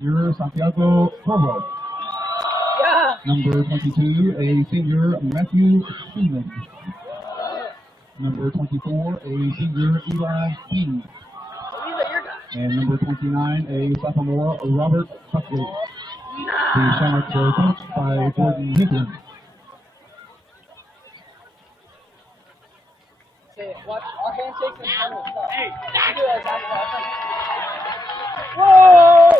Senior Santiago Corvo. Yeah. Number 22, a senior Matthew Stevens. Number 24, a senior Eli Dean. And number 29, a sophomore Robert Buckley. The Shamrocks are coached by Jordan Hickman. Okay, watch our handshakes and tunnels. Hey, do it, whoa!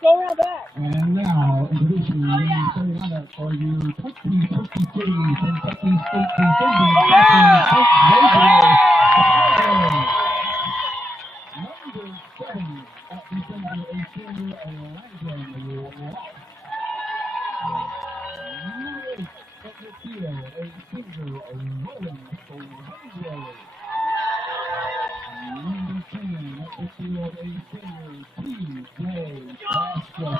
Go around back. And now, introducing the starting lineup for your 2023 Kentucky State Defending Champion, Xavier. Number 7 at defender, a senior Landon Ross. Number 8 at midfield, a senior Rowan Solano. Number 10 at midfield, a senior T.J. Pascal.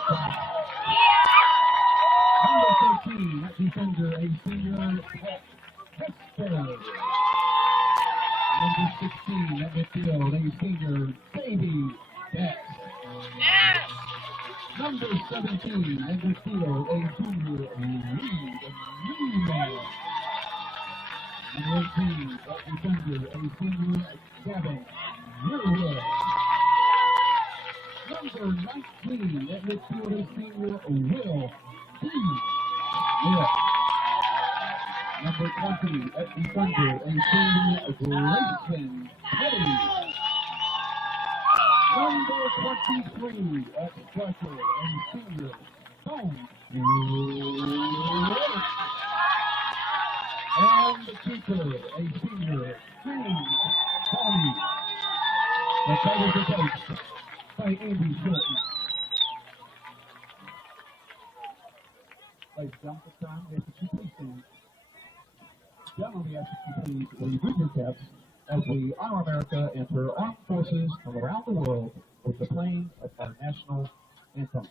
Number 13 at defender, a senior Pat Hester. Number 16 at midfield, a senior Davey Betts. Number 17 at midfield, a junior Reed Newman. Number 18 at defender, a senior Gavin Yearwood. Number 19 at midfield, a senior Will B. Will. Number 20 at defender, a senior Grayson Petty. Number 23 at striker, a senior Bones. And the keeper, a senior James Tony. The Tigers are coached by Andy Shorten. Ladies and gentlemen, this time we have to please stand. Gentlemen, we ask that you please remove your caps as we honor America and her armed forces from around the world with the playing of our national anthem.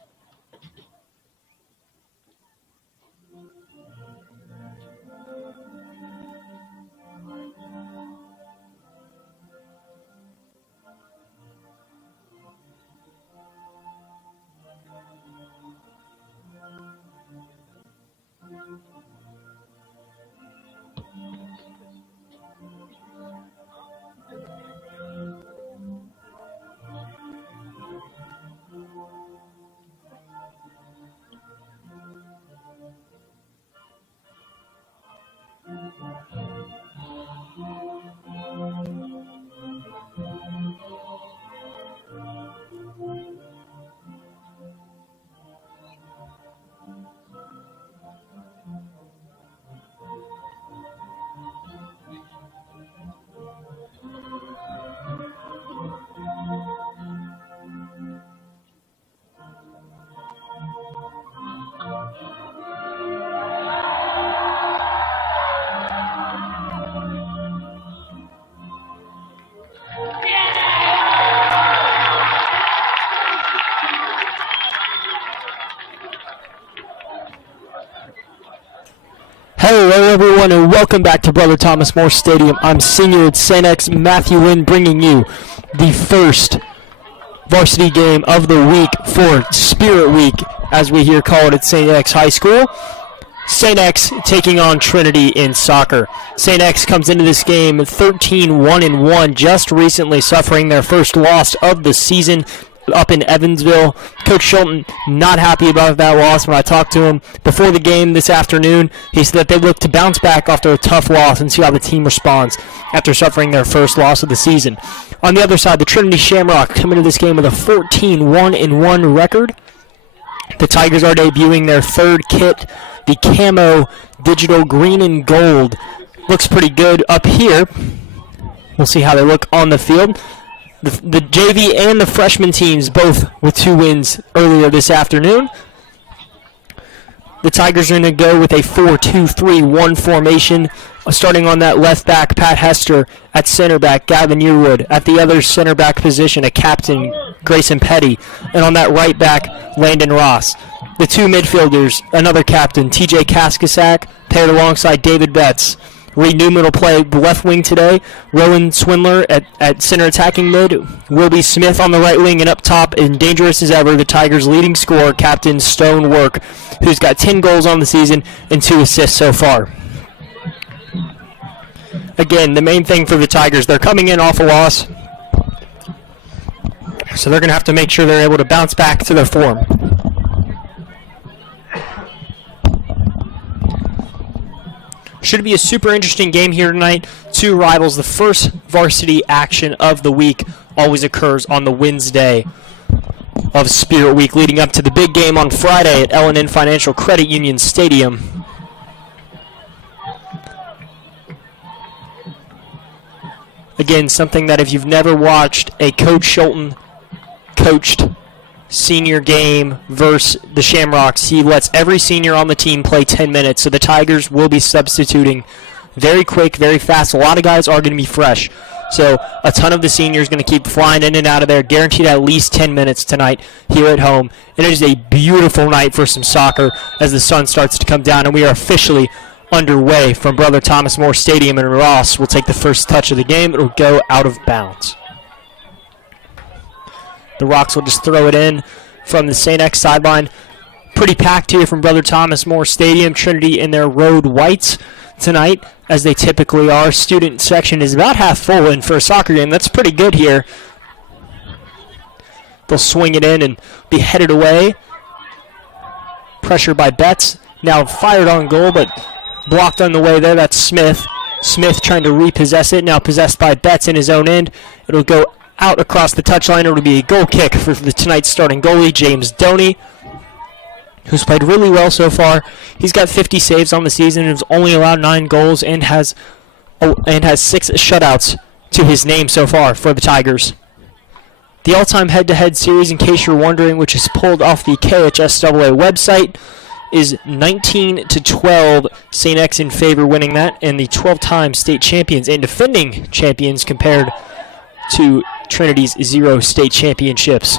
Hello everyone and welcome back to Brother Thomas More Stadium. I'm senior at St. X Matthew Wynn, bringing you the first varsity game of the week for Spirit Week, as we here call it at St. X High School. St. X taking on Trinity in soccer. St. X comes into this game 13-1-1, just recently suffering their first loss of the season up in Evansville. Coach Schulten not happy about that loss. When I talked to him before the game this afternoon, he said that they look to bounce back after a tough loss and see how the team responds after suffering their first loss of the season. On the other side, the Trinity Shamrock come into this game with a 14-1-1 record. The Tigers are debuting their third kit, the camo digital green and gold. Looks pretty good up here. We'll see how they look on the field. The JV and the freshman teams both with 2 wins earlier this afternoon. The Tigers are going to go with a 4-2-3-1 formation, starting on that left back, Pat Hester. At center back, Gavin Yearwood. At the other center back position, a captain, Grayson Petty. And on that right back, Landon Ross. The 2 midfielders, another captain, TJ Kaskasak, paired alongside David Betts. Reed Newman will play left wing today. Rowan Swindler at center attacking mid. Wilby Smith on the right wing, and up top and dangerous as ever, the Tigers' leading scorer, Captain Stone Work, who's got 10 goals on the season and 2 assists so far. Again, the main thing for the Tigers, they're coming in off a loss, so they're going to have to make sure they're able to bounce back to their form. Should be a super interesting game here tonight. 2 rivals. The first varsity action of the week always occurs on the Wednesday of Spirit Week, leading up to the big game on Friday at L&N Financial Credit Union Stadium. Again, something that if you've never watched a Coach Schulten coached senior game versus the Shamrocks, he lets every senior on the team play 10 minutes, so the Tigers will be substituting very quick, very fast. A lot of guys are going to be fresh, so a ton of the seniors going to keep flying in and out of there, guaranteed at least 10 minutes tonight here at home. And it is a beautiful night for some soccer as the sun starts to come down, and we are officially underway from Brother Thomas More Stadium, and Ross will take the first touch of the game. It will go out of bounds. The Rocks will just throw it in from the St. X sideline. Pretty packed here from Brother Thomas More Stadium. Trinity in their road whites tonight, as they typically are. Student section is about half full, and for a soccer game, that's pretty good here. They'll swing it in and be headed away. Pressure by Betts. Now fired on goal, but blocked on the way there. That's Smith. Smith trying to repossess it. Now possessed by Betts in his own end. It'll go out across the touchline. It'll be a goal kick for tonight's starting goalie, James Doney, who's played really well so far. He's got 50 saves on the season and has only allowed 9 goals and has 6 shutouts to his name so far for the Tigers. The all-time head-to-head series, in case you're wondering, which is pulled off the KHSAA website, is 19-12, St. X in favor winning that, and the 12-time state champions and defending champions compared to Trinity's 0 state championships.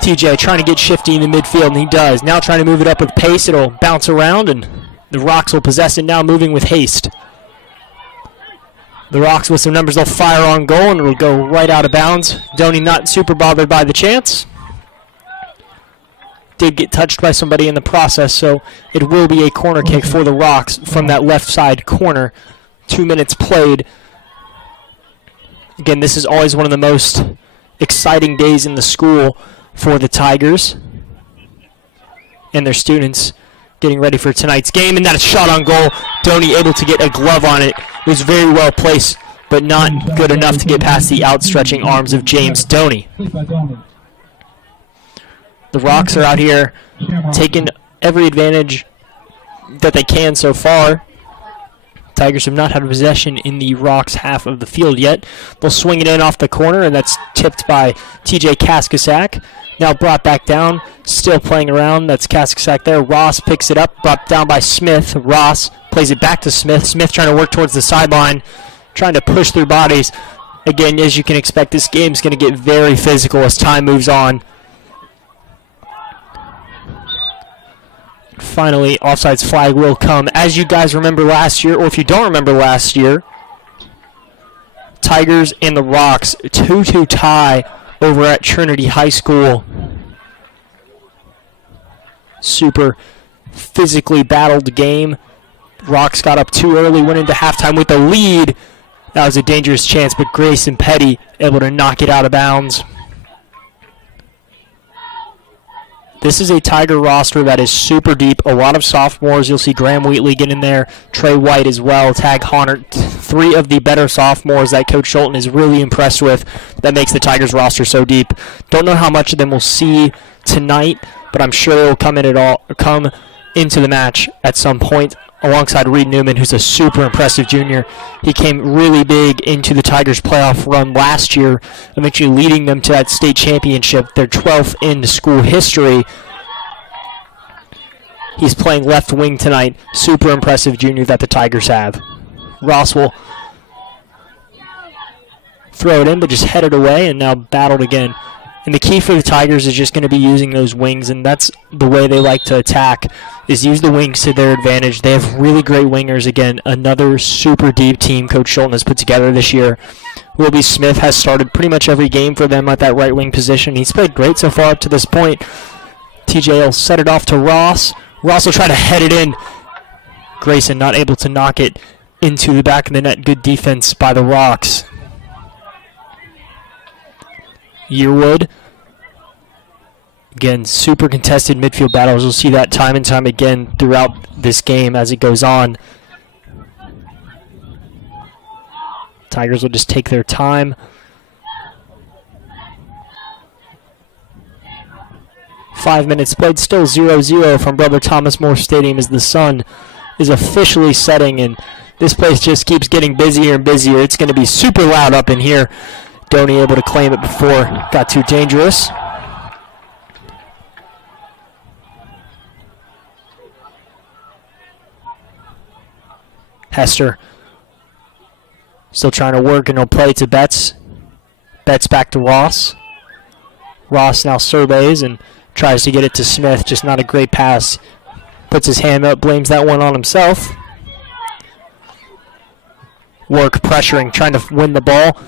TJ trying to get shifty in the midfield, and he does. Now trying to move it up with pace. It'll bounce around, and the Rocks will possess it now, moving with haste. The Rocks with some numbers, they'll fire on goal, and it'll go right out of bounds. Doney not super bothered by the chance. Did get touched by somebody in the process, so it will be a corner kick for the Rocks from that left side corner. 2 minutes played. Again, this is always one of the most exciting days in the school for the Tigers and their students getting ready for tonight's game. And that is shot on goal. Doney able to get a glove on it. It was very well placed, but not good enough to get past the outstretching arms of James Doney. The Rocks are out here taking every advantage that they can so far. Tigers have not had possession in the Rocks half of the field yet. They'll swing it in off the corner, and that's tipped by TJ Kaskasak. Now brought back down, still playing around. That's Kaskasak there. Ross picks it up, brought down by Smith. Ross plays it back to Smith. Smith trying to work towards the sideline, trying to push through bodies. Again, as you can expect, this game's going to get very physical as time moves on. Finally, offsides flag will come. As you guys remember last year, or if you don't remember last year, Tigers and the Rocks, 2-2 tie over at Trinity High School. Super physically battled game. Rocks got up too early, went into halftime with the lead. That was a dangerous chance, but Grayson Petty able to knock it out of bounds. This is a Tiger roster that is super deep. A lot of sophomores. You'll see Graham Wheatley get in there. Trey White as well. Tag Honert. 3 of the better sophomores that Coach Schulten is really impressed with. That makes the Tigers roster so deep. Don't know how much of them we'll see tonight, but I'm sure they will come into the match at some point alongside Reed Newman, who's a super impressive junior. He came really big into the Tigers' playoff run last year, eventually leading them to that state championship, their 12th in school history. He's playing left wing tonight. Super impressive junior that the Tigers have. Ross will throw it in, but just headed away, and now battled again And the key for the Tigers is just going to be using those wings, and that's the way they like to attack, is use the wings to their advantage. They have really great wingers. Again, another super deep team Coach Schulten has put together this year. Wilby Smith has started pretty much every game for them at that right wing position. He's played great so far up to this point. TJ will set it off to Ross. Ross will try to head it in. Grayson not able to knock it into the back of the net. Good defense by the Rocks. Yearwood. Again, super contested midfield battles. You'll see that time and time again throughout this game as it goes on. Tigers will just take their time. 5 minutes played, still 0-0 from Brother Thomas More Stadium as the sun is officially setting, and this place just keeps getting busier and busier. It's going to be super loud up in here. Donnie able to claim it before it got too dangerous. Hester still trying to work, and he'll play to Betts. Betts back to Ross. Ross now surveys and tries to get it to Smith. Just not a great pass. Puts his hand up, blames that one on himself. Work pressuring, trying to win the ball.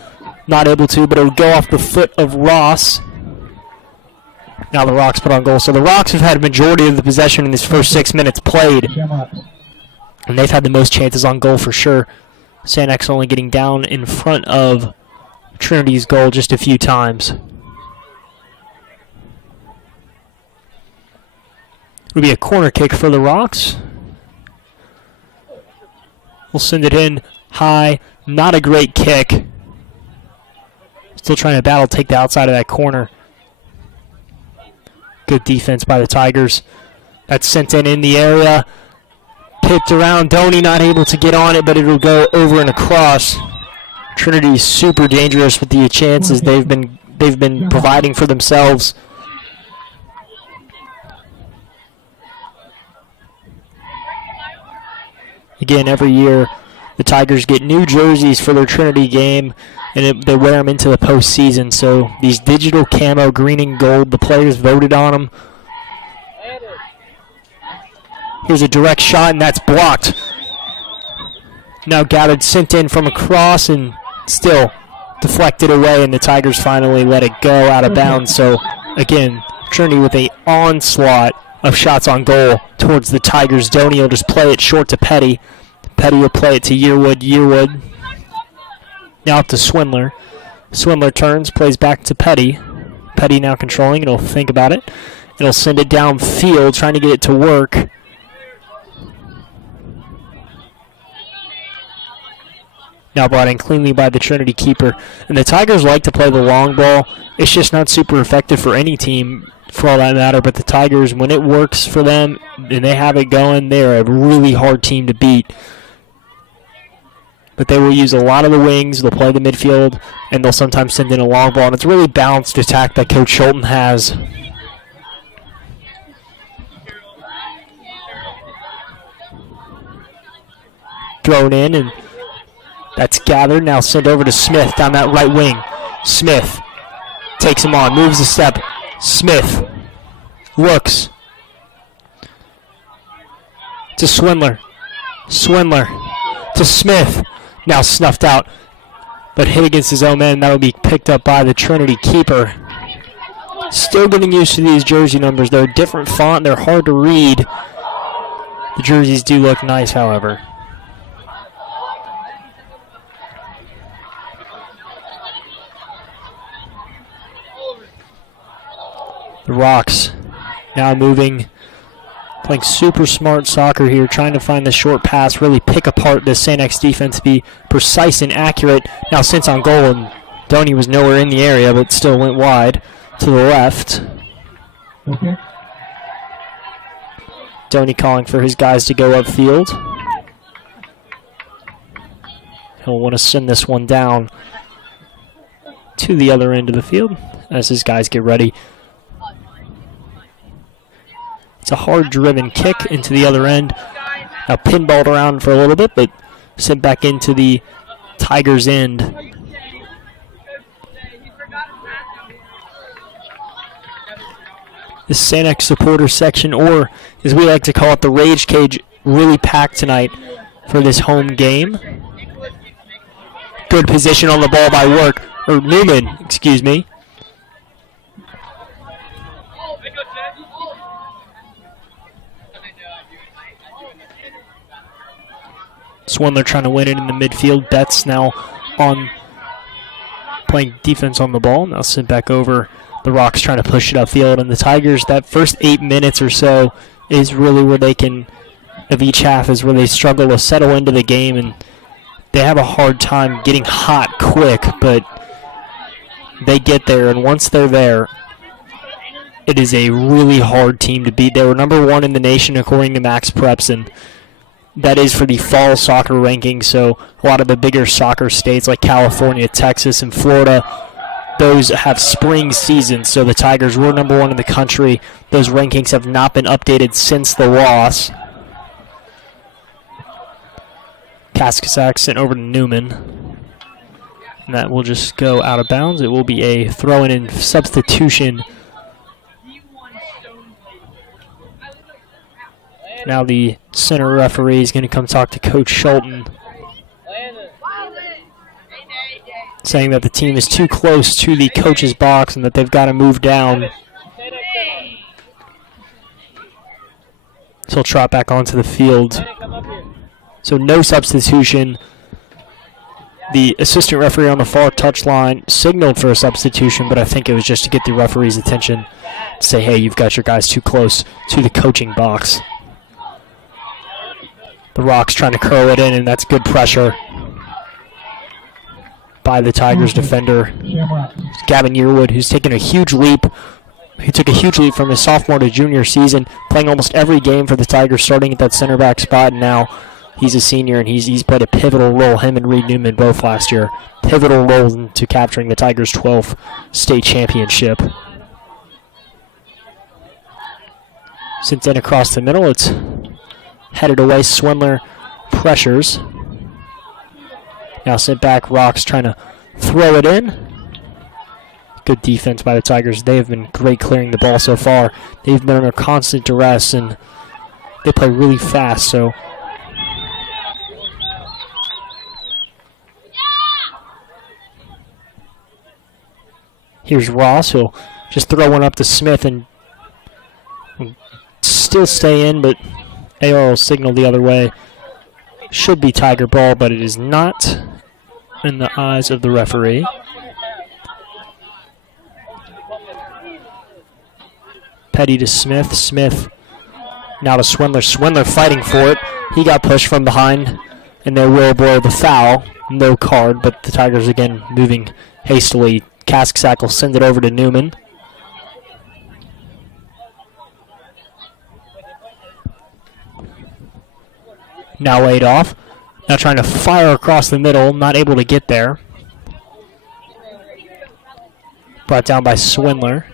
Not able to, but it'll go off the foot of Ross. Now the Rocks put on goal. So the Rocks have had a majority of the possession in this first 6 minutes played. And they've had the most chances on goal for sure. Sanex only getting down in front of Trinity's goal just a few times. It'll be a corner kick for the Rocks. We'll send it in high. Not a great kick. Still trying to battle, take the outside of that corner. Good defense by the Tigers. That's sent in the area. Picked around. Donnie not able to get on it, but it'll go over and across. Trinity super dangerous with the chances they've been providing for themselves. Again, every year the Tigers get new jerseys for their Trinity game, and they wear them into the postseason. So these digital camo green and gold, the players voted on them. Here's a direct shot, and that's blocked. Now gathered, sent in from across, and still deflected away, and the Tigers finally let it go out of bounds. So again, Trinity with an onslaught of shots on goal towards the Tigers. Donnie will just play it short to Petty. Petty will play it to Yearwood. Yearwood now to Swindler. Swindler turns, plays back to Petty. Petty now controlling, and he'll think about it. It'll send it downfield, trying to get it to work. Now brought in cleanly by the Trinity keeper. And the Tigers like to play the long ball. It's just not super effective for any team, for all that matter. But the Tigers, when it works for them and they have it going, they're a really hard team to beat. But they will use a lot of the wings. They'll play the midfield, and they'll sometimes send in a long ball. And it's a really balanced attack that Coach Schulten has. Thrown in, and that's gathered. Now sent over to Smith down that right wing. Smith takes him on, moves a step. Smith looks to Swindler. Swindler to Smith. Now snuffed out, but hit against his own man. That'll be picked up by the Trinity keeper. Still getting used to these jersey numbers. They're a different font. They're hard to read. The jerseys do look nice, however. The Rocks now moving, playing super smart soccer here, trying to find the short pass, really pick apart the Sanex defense, be precise and accurate. Now since on goal, and Donnie was nowhere in the area, but still went wide to the left. Okay. Donnie calling for his guys to go upfield. He'll want to send this one down to the other end of the field as his guys get ready. It's a hard-driven kick into the other end. Now pinballed around for a little bit, but sent back into the Tigers' end. the St. X supporter section, or as we like to call it, the Rage Cage, really packed tonight for this home game. Good position on the ball by Newman, excuse me. Swindler trying to win it in the midfield. Betts now on playing defense on the ball. Now sent back over. The Rocks trying to push it upfield. And the Tigers, that first 8 minutes or so is really where they can, of each half, is where they struggle to settle into the game. And they have a hard time getting hot quick, but they get there. And once they're there, it is a really hard team to beat. They were number 1 in the nation according to Max Preps, and that is for the fall soccer rankings. So a lot of the bigger soccer states like California, Texas, and Florida, those have spring seasons. So the Tigers were number 1 in the country. Those rankings have not been updated since the loss. Kaskasak sent over to Newman. And that will just go out of bounds. It will be a throw-in and substitution. Now the center referee is going to come talk to Coach Schulten, saying that the team is too close to the coach's box and that they've got to move down. So he'll trot back onto the field. So no substitution. The assistant referee on the far touchline signaled for a substitution, but I think it was just to get the referee's attention to say, hey, you've got your guys too close to the coaching box. The Rocks trying to curl it in, and that's good pressure by the Tigers defender, Gavin Yearwood, who's taken a huge leap. He took a huge leap from his sophomore to junior season, playing almost every game for the Tigers, starting at that center back spot, and now he's a senior, and he's played a pivotal role, him and Reed Newman both last year, pivotal role into capturing the Tigers' 12th state championship. Since then, across the middle, it's headed away. Swindler pressures. Now sent back. Rocks trying to throw it in. Good defense by the Tigers. They have been great clearing the ball so far. They've been under constant duress, and they play really fast. So here's Ross, who'll just throw one up to Smith and still stay in, but AR will signal the other way. Should be Tiger ball, but it is not in the eyes of the referee. Petty to Smith. Smith now to Swindler. Swindler fighting for it. He got pushed from behind, and they will blow the foul. No card, but the Tigers again moving hastily. Kasksack will send it over to Newman. Now laid off. Now trying to fire across the middle. Not able to get there. Brought down by Swindler.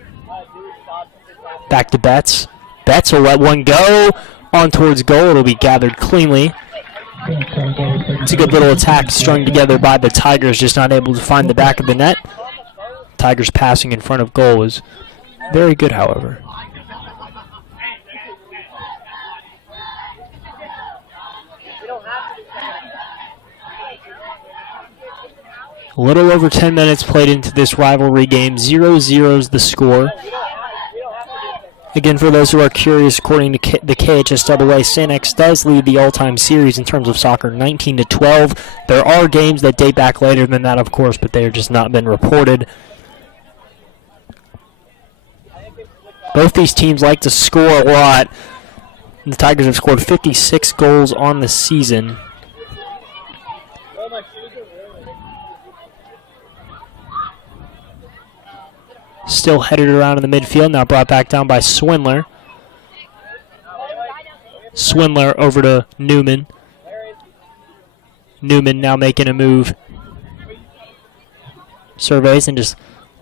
Back to Betts. Betts will let one go. On towards goal. It'll be gathered cleanly. It's a good little attack strung together by the Tigers. Just not able to find the back of the net. Tigers passing in front of goal was very good, however. A little over 10 minutes played into this rivalry game. 0-0 is the score. Again, for those who are curious, according to the KHSAA, St. X does lead the all-time series in terms of soccer, 19-12. There are games that date back later than that, of course, but they have just not been reported. Both these teams like to score a lot. The Tigers have scored 56 goals on the season. Still headed around in the midfield, now brought back down by Swindler. Swindler over to Newman. Newman now making a move. Surveys and just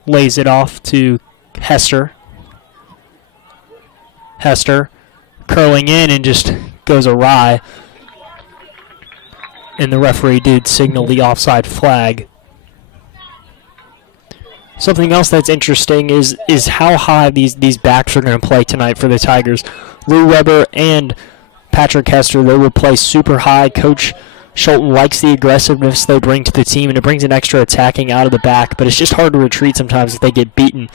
lays it off to Hester. Hester curling in and just goes awry. And the referee did signal the offside flag. Something else that's interesting is how high these backs are going to play tonight for the Tigers. Lou Weber and Patrick Hester, they will play super high. Coach Schulten likes the aggressiveness they bring to the team, and it brings an extra attacking out of the back, but it's just hard to retreat sometimes if they get beaten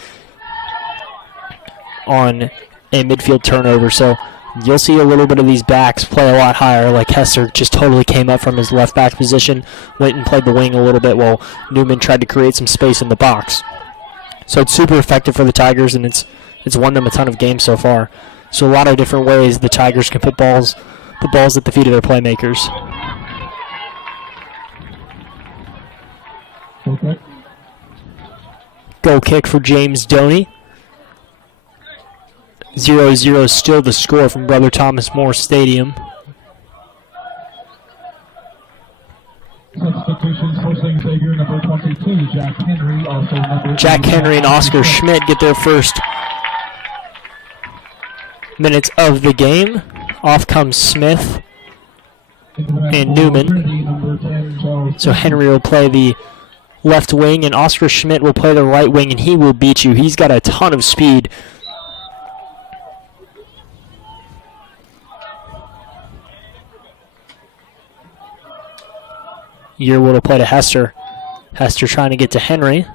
on a midfield turnover. So you'll see a little bit of these backs play a lot higher, like Hester just totally came up from his left back position, went and played the wing a little bit while Newman tried to create some space in the box. So it's super effective for the Tigers, and it's won them a ton of games so far. So a lot of different ways the Tigers can put balls at the feet of their playmakers. Okay. Goal kick for James Doney. 0-0 still the score from Brother Thomas More Stadium. Substitutions, first thing Xavier, number 22, Jack Henry, also number Jack Henry and Oscar Schmidt get their first minutes of the game. Off comes Smith and Newman. So Henry will play the left wing, and Oscar Schmidt will play the right wing, and he will beat you. He's got a ton of speed. Yearwood will play to Hester. Hester trying to get to Henry.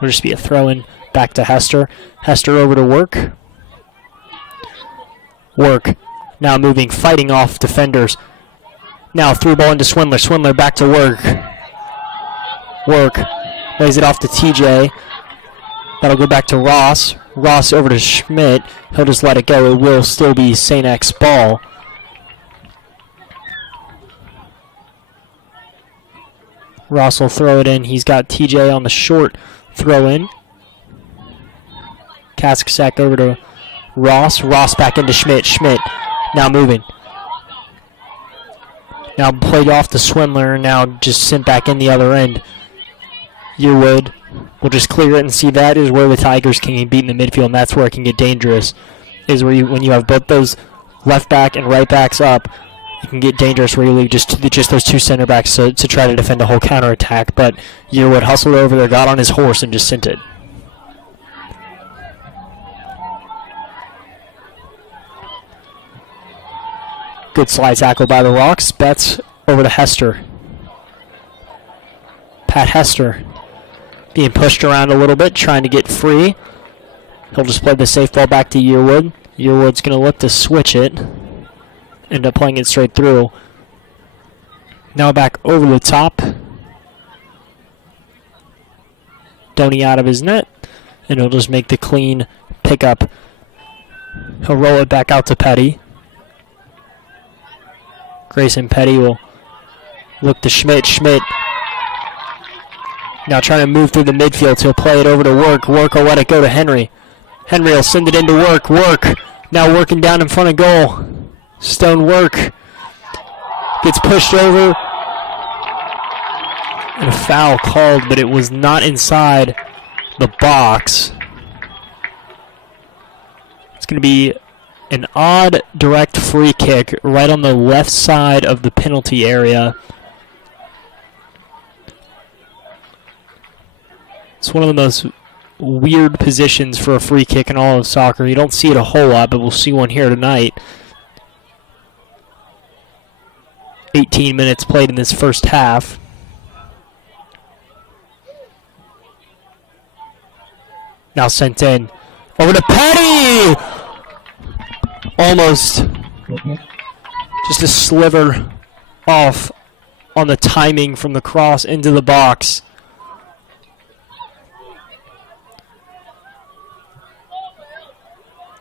Will just be a throw-in back to Hester. Hester over to Work. Work now moving, fighting off defenders. Now through ball into Swindler. Swindler back to Work. Work lays it off to TJ. That'll go back to Ross. Ross over to Schmidt. He'll just let it go. It will still be St. X ball. Ross will throw it in. He's got TJ on the short throw in. Kasksack over to Ross. Ross back into Schmidt. Schmidt now moving. Now played off the Swindler. Now just sent back in the other end. Yearwood will just clear it, and see that is where the Tigers can get beat in the midfield, and that's where it can get dangerous. Is where when you have both those left back and right backs up, you can get dangerous where you leave just those two center backs to try to defend a whole counterattack. But Yearwood hustled over there, got on his horse, and just sent it. Good slide tackle by the Rocks. Betts over to Hester. Pat Hester being pushed around a little bit, trying to get free. He'll just play the safe ball back to Yearwood. Yearwood's going to look to switch it. End up playing it straight through. Now back over the top. Doney out of his net. And he'll just make the clean pickup. He'll roll it back out to Petty. Grayson Petty will look to Schmidt. Schmidt now trying to move through the midfield. So he'll play it over to Work. Work will let it go to Henry. Henry will send it into Work. Work now working down in front of goal. Stone Work gets pushed over. And a foul called, but it was not inside the box. It's going to be an odd direct free kick right on the left side of the penalty area. It's one of the most weird positions for a free kick in all of soccer. You don't see it a whole lot, but we'll see one here tonight. 18 minutes played in this first half. Now sent in. Over to Petty! Almost. Just a sliver off on the timing from the cross into the box.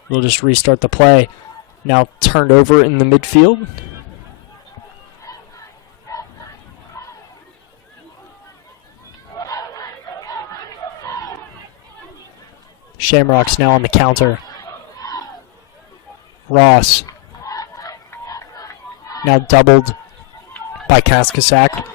We'll just restart the play. Now turned over in the midfield. Shamrocks now on the counter. Ross. Now doubled by Kasksack.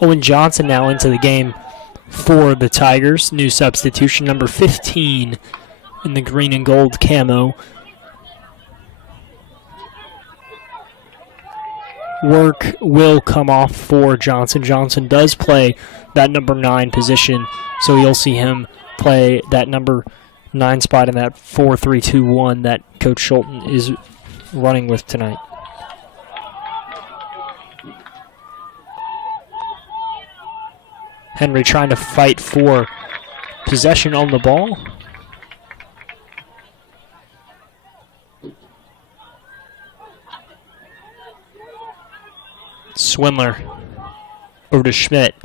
Owen Johnson now into the game for the Tigers. New substitution, number 15 in the green and gold camo. Work will come off for Johnson. Johnson does play that number 9 position, so you'll see him play that number 9 spot in that 4-3-2-1 that Coach Schulten is running with tonight. Henry trying to fight for possession on the ball. Swindler over to Schmidt.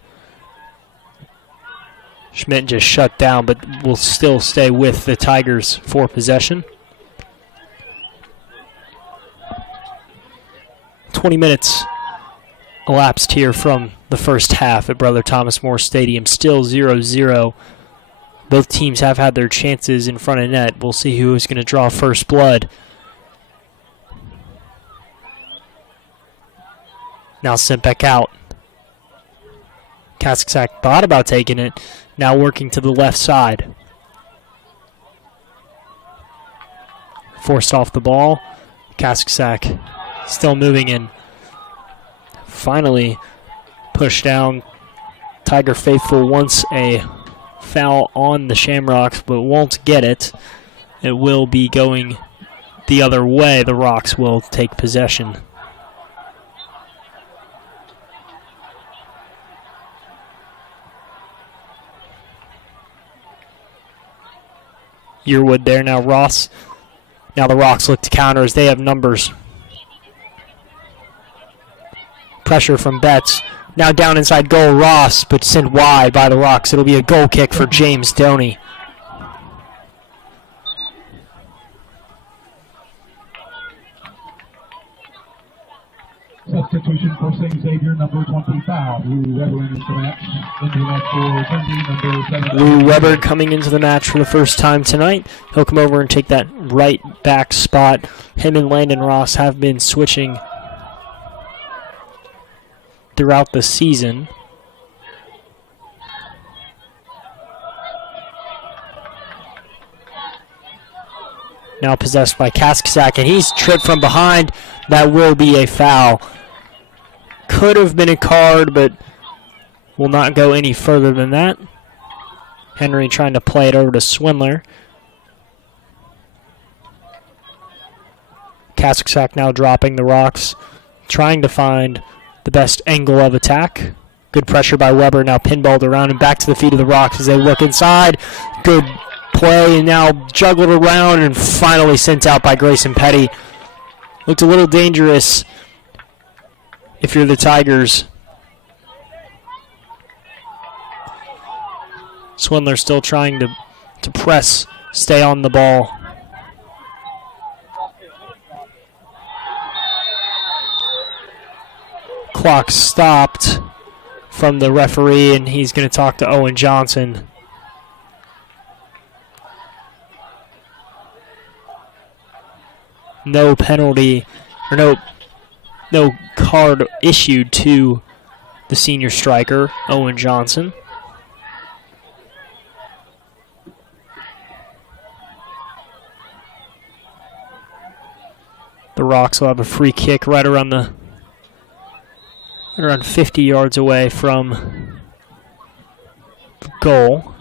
Schmidt just shut down, but will still stay with the Tigers for possession. 20 minutes elapsed here from the first half at Brother Thomas More Stadium. Still 0-0. Both teams have had their chances in front of net. We'll see who is going to draw first blood. Now sent back out. Kasksak thought about taking it. Now working to the left side. Forced off the ball. Kasksak still moving in. Finally pushed down. Tiger Faithful wants a foul on the Shamrocks, but won't get it. It will be going the other way. The Rocks will take possession. Yearwood there now. Ross. Now the Rocks look to counter as they have numbers. Pressure from Betts. Now down inside goal, Ross, but sent wide by the Rocks. It'll be a goal kick for James Doney. Substitution for St. Xavier, number 25. Lou Weber into the match. Into the match for Trinity, number 7. Lou Weber coming into the match for the first time tonight. He'll come over and take that right back spot. Him and Landon Ross have been switching throughout the season. Now possessed by Kasksak, and he's tripped from behind. That will be a foul. Could have been a card, but will not go any further than that. Henry trying to play it over to Swindler. Kasksak now dropping the Rocks, trying to find the best angle of attack. Good pressure by Weber, now pinballed around and back to the feet of the Rocks as they look inside. Good play, and now juggled around and finally sent out by Grayson Petty. Looked a little dangerous if you're the Tigers. Swindler still trying to press, stay on the ball. Clock stopped from the referee, and he's going to talk to Owen Johnson. No penalty, or no card issued to the senior striker, Owen Johnson. The Rocks will have a free kick right around 50 yards away from the goal.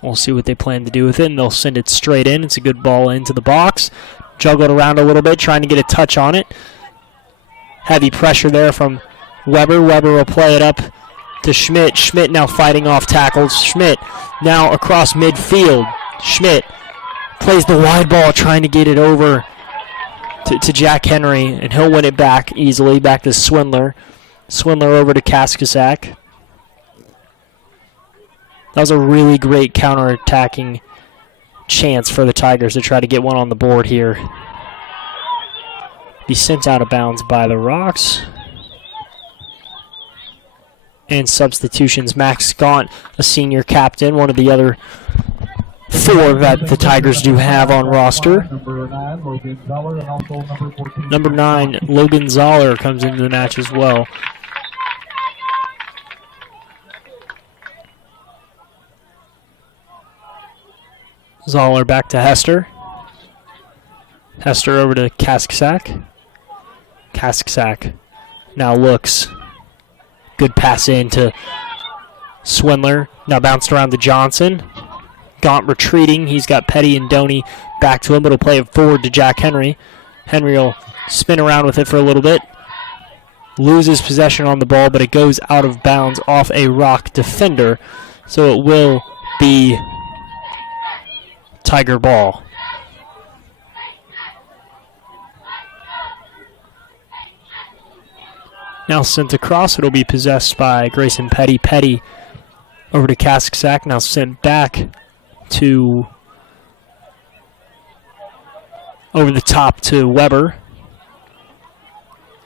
We'll see what they plan to do with it, and they'll send it straight in. It's a good ball into the box. Juggled around a little bit, trying to get a touch on it. Heavy pressure there from Weber. Weber will play it up to Schmidt. Schmidt now fighting off tackles. Schmidt now across midfield. Schmidt plays the wide ball, trying to get it over to Jack Henry, and he'll win it back easily, back to Swindler. Swindler over to Kasksak. That was a really great counter-attacking chance for the Tigers to try to get one on the board here. Be sent out of bounds by the Rocks. And substitutions. Max Gaunt, a senior captain, one of the other 4 that the Tigers do have on roster. Number 9, Logan Zoller comes into the match as well. Zoller back to Hester. Hester over to Kasksak. Kasksak now looks. Good pass in to Swindler. Now bounced around to Johnson. Gaunt retreating. He's got Petty and Doney back to him, but he'll play it forward to Jack Henry. Henry will spin around with it for a little bit. Loses possession on the ball, but it goes out of bounds off a Rock defender. So it will be Tiger ball. Now sent across. It'll be possessed by Grayson Petty. Petty over to Kasksak. Now sent back to over the top to Weber.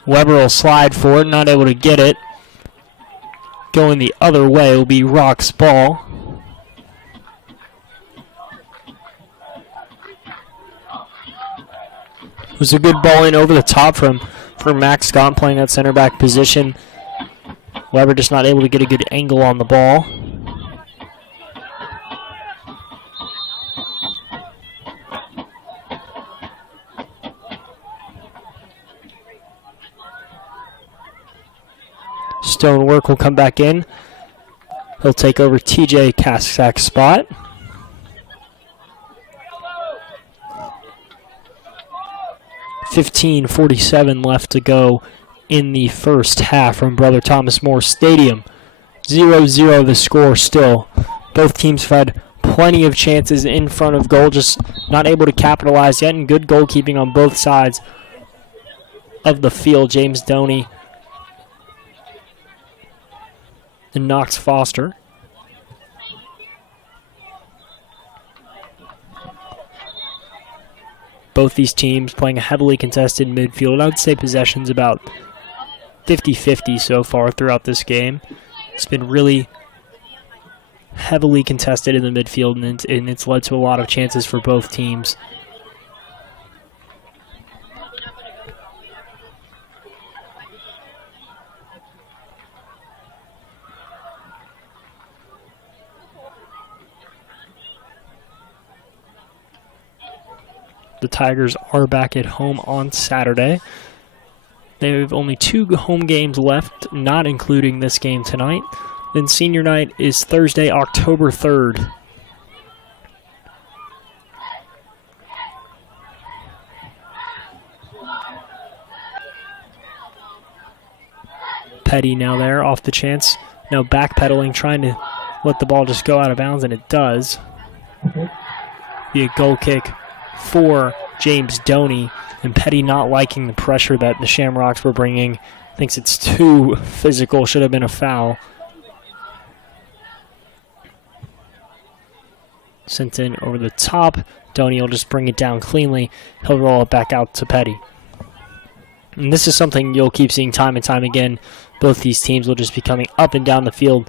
Weber will slide for it, not able to get it. Going the other way will be Rock's ball. It was a good ball in over the top from Max Gaunt playing that center back position. Weber just not able to get a good angle on the ball. Stonework will come back in. He'll take over TJ Kaskak's spot. .47 left to go in the first half from Brother Thomas More Stadium. 0-0 the score still. Both teams have had plenty of chances in front of goal, just not able to capitalize yet, and good goalkeeping on both sides of the field. James Doney and Knox Foster. Both these teams playing a heavily contested midfield. I would say possession's about 50-50 so far throughout this game. It's been really heavily contested in the midfield, and it's led to a lot of chances for both teams. The Tigers are back at home on Saturday. They have only 2 home games left, not including this game tonight. Then senior night is Thursday, October 3rd. Petty now there, off the chance. Now backpedaling, trying to let the ball just go out of bounds, and it does. Be a goal kick for James Doney, and Petty not liking the pressure that the Shamrocks were bringing. Thinks it's too physical, should have been a foul. Sent in over the top. Doney will just bring it down cleanly. He'll roll it back out to Petty. And this is something you'll keep seeing time and time again. Both these teams will just be coming up and down the field.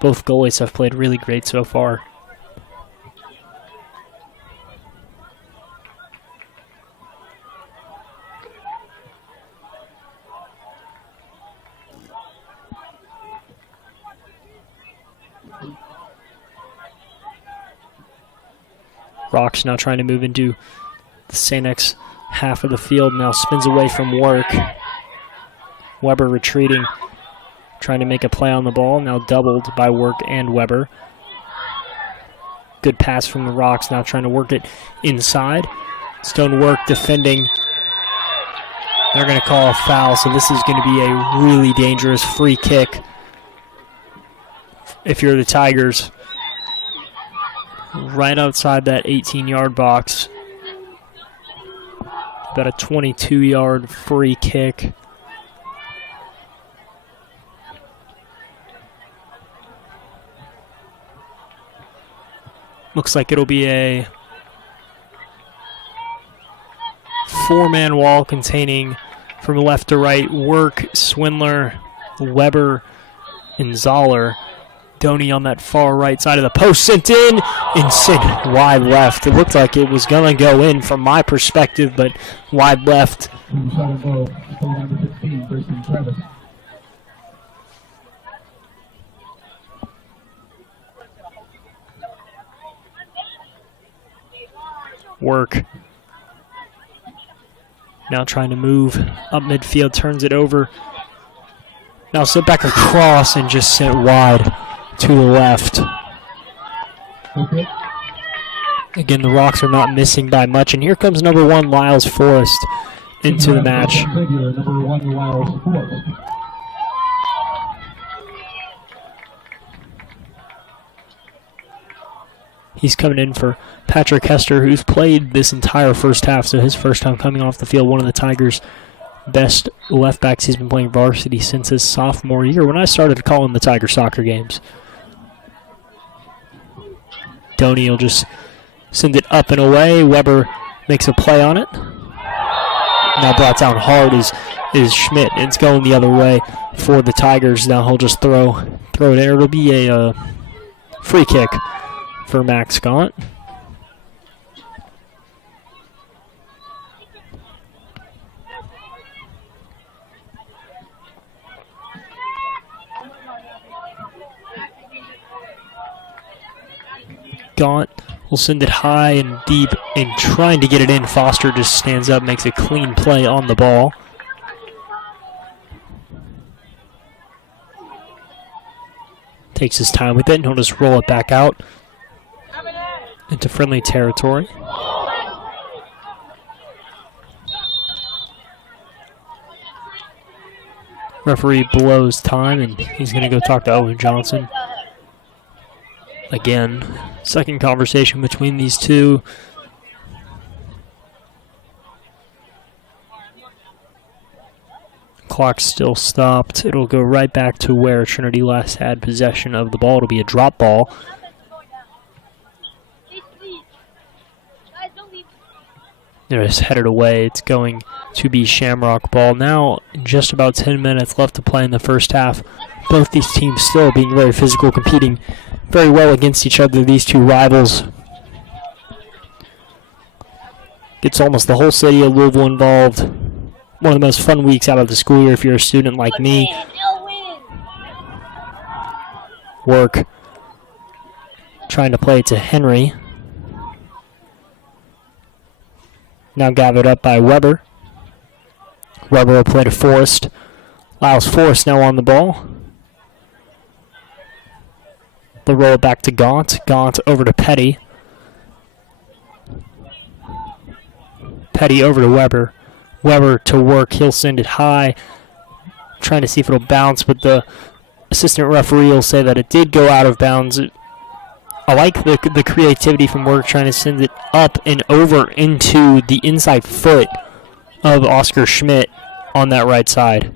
Both goalies have played really great so far. Rock's now trying to move into the Sanex half of the field. Now spins away from Work. Weber retreating, trying to make a play on the ball. Now doubled by Work and Weber. Good pass from the Rocks. Now trying to work it inside. Stonework defending. They're going to call a foul, so this is going to be a really dangerous free kick if you're the Tigers. Right outside that 18-yard box. About a 22-yard free kick. Looks like it'll be a 4-man wall containing from left to right Work, Swindler, Weber, and Zoller. Doney on that far right side of the post, sent in and sent wide left. It looked like it was going to go in from my perspective, but wide left. Work. Now trying to move up midfield, turns it over. Now sit back across and just sit wide to the left. Okay. Again, the Rocks are not missing by much. And here comes number 1, Lyles Forrest, into the match. Xavier, number 1, Lyles Forrest. He's coming in for Patrick Hester, who's played this entire first half, so his first time coming off the field. One of the Tigers' best left backs. He's been playing varsity since his sophomore year when I started calling the Tiger soccer games. Doney will just send it up and away. Weber makes a play on it. Now brought down hard is Schmidt. It's going the other way for the Tigers. Now he'll just throw it in. It'll be a free kick for Max Gaunt. Gaunt will send it high and deep and trying to get it in. Foster just stands up, makes a clean play on the ball. Takes his time with it and he'll just roll it back out into friendly territory. Referee blows time and he's going to go talk to Owen Johnson. Again, second conversation between these two. Clock still stopped. It'll go right back to where Trinity last had possession of the ball. It'll be a drop ball. They're just headed away. It's going to be Shamrock ball. Now, just about 10 minutes left to play in the first half. Both these teams still being very physical, competing very well against each other, these two rivals. Gets almost the whole city of Louisville involved. One of the most fun weeks out of the school year if you're a student like me. Work. Trying to play it to Henry. Now gathered up by Weber. Weber will play to Forrest. Lyles Forrest now on the ball. They'll roll it back to Gaunt. Gaunt over to Petty. Petty over to Weber. Weber to Work. He'll send it high. Trying to see if it'll bounce, but the assistant referee will say that it did go out of bounds. I like the creativity from Work trying to send it up and over into the inside foot of Oscar Schmidt on that right side.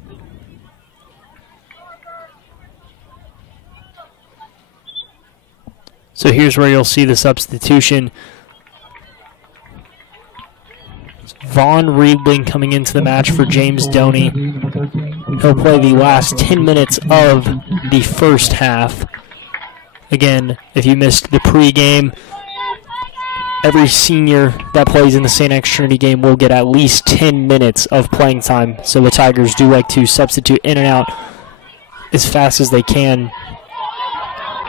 So here's where you'll see the substitution. Vaughn Riedling coming into the match for James Doney. He'll play the last 10 minutes of the first half. Again, if you missed the pregame, every senior that plays in the St. X Trinity game will get at least 10 minutes of playing time. So the Tigers do like to substitute in and out as fast as they can.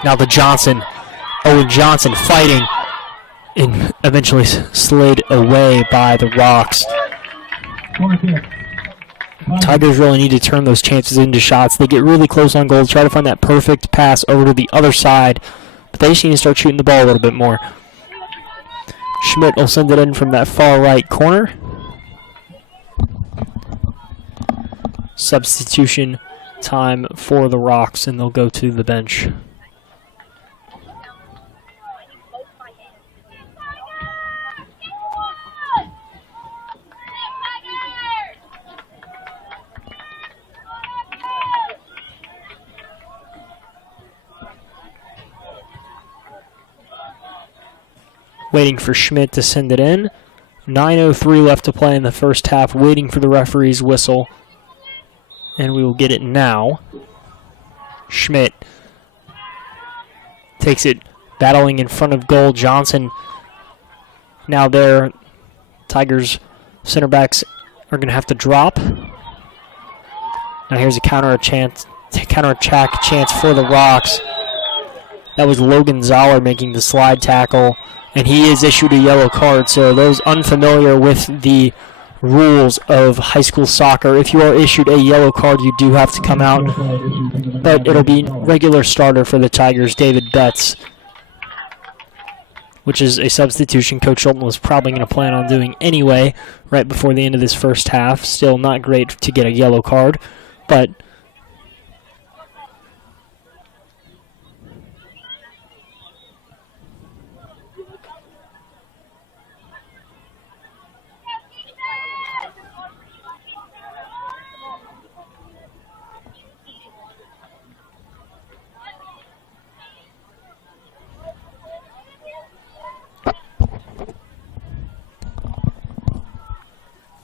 Now the Owen Johnson fighting and eventually slid away by the Rocks. Tigers really need to turn those chances into shots. They get really close on goal, try to find that perfect pass over to the other side, but they just need to start shooting the ball a little bit more. Schmidt will send it in from that far right corner. Substitution time for the Rocks, and they'll go to the bench. Waiting for Schmidt to send it in. 9:03 left to play in the first half, waiting for the referee's whistle. And we will get it now. Schmidt takes it, battling in front of goal. Johnson now there. Tigers center backs are going to have to drop. Now here's a counterattack chance for the Rocks. That was Logan Zoller making the slide tackle, and he is issued a yellow card. So those unfamiliar with the rules of high school soccer, if you are issued a yellow card, you do have to come out, but it'll be regular starter for the Tigers, David Betts, which is a substitution Coach Schulten was probably going to plan on doing anyway right before the end of this first half. Still not great to get a yellow card, but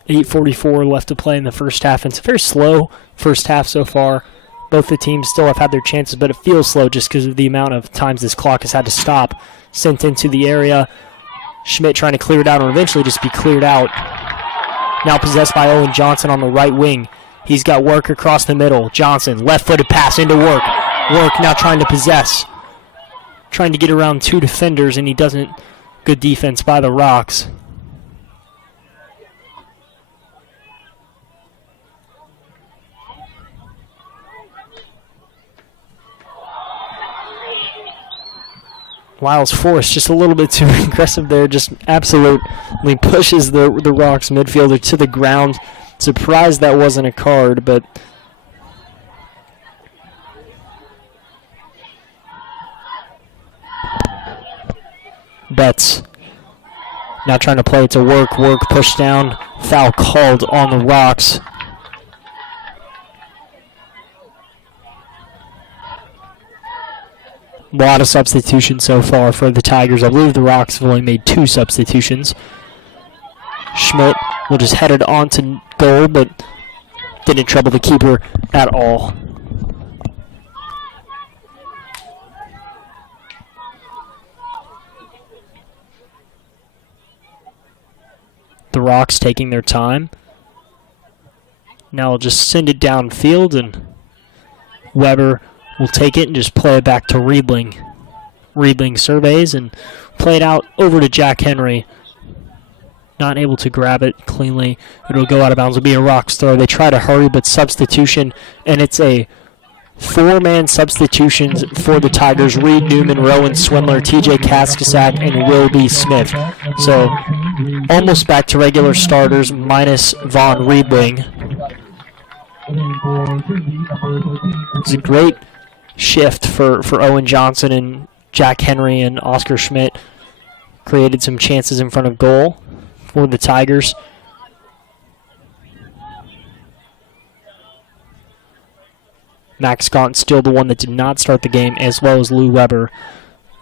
.8:44 left to play in the first half. And it's a very slow first half so far. Both the teams still have had their chances, but it feels slow just because of the amount of times this clock has had to stop. Sent into the area. Schmidt trying to clear it out and eventually just be cleared out. Now possessed by Owen Johnson on the right wing. He's got Work across the middle. Johnson, left-footed pass into Work. Work now trying to possess. Trying to get around two defenders, and he doesn't. Good defense by the Rocks. Lyles Forrest just a little bit too aggressive there, just absolutely pushes the Rocks midfielder to the ground. Surprised that wasn't a card, but Betts now trying to play it to Work. Work pushed down, foul called on the Rocks. A lot of substitutions so far for the Tigers. I believe the Rocks have only made 2 substitutions. Schmidt will just head it on to goal, but didn't trouble the keeper at all. The Rocks taking their time. Now we'll just send it downfield, and Weber will take it and just play it back to Riebling. Riebling surveys and play it out over to Jack Henry. Not able to grab it cleanly. It'll go out of bounds. It'll be a Rocks throw. They try to hurry, but substitution, and it's a 4-man substitutions for the Tigers. Reed, Newman, Rowan, Swindler, TJ Kaskasak, and Will B. Smith. So almost back to regular starters minus Von Riebling. It's a great shift for Owen Johnson, and Jack Henry and Oscar Schmidt created some chances in front of goal for the Tigers. Max Gaunt still the one that did not start the game, as well as Lou Weber,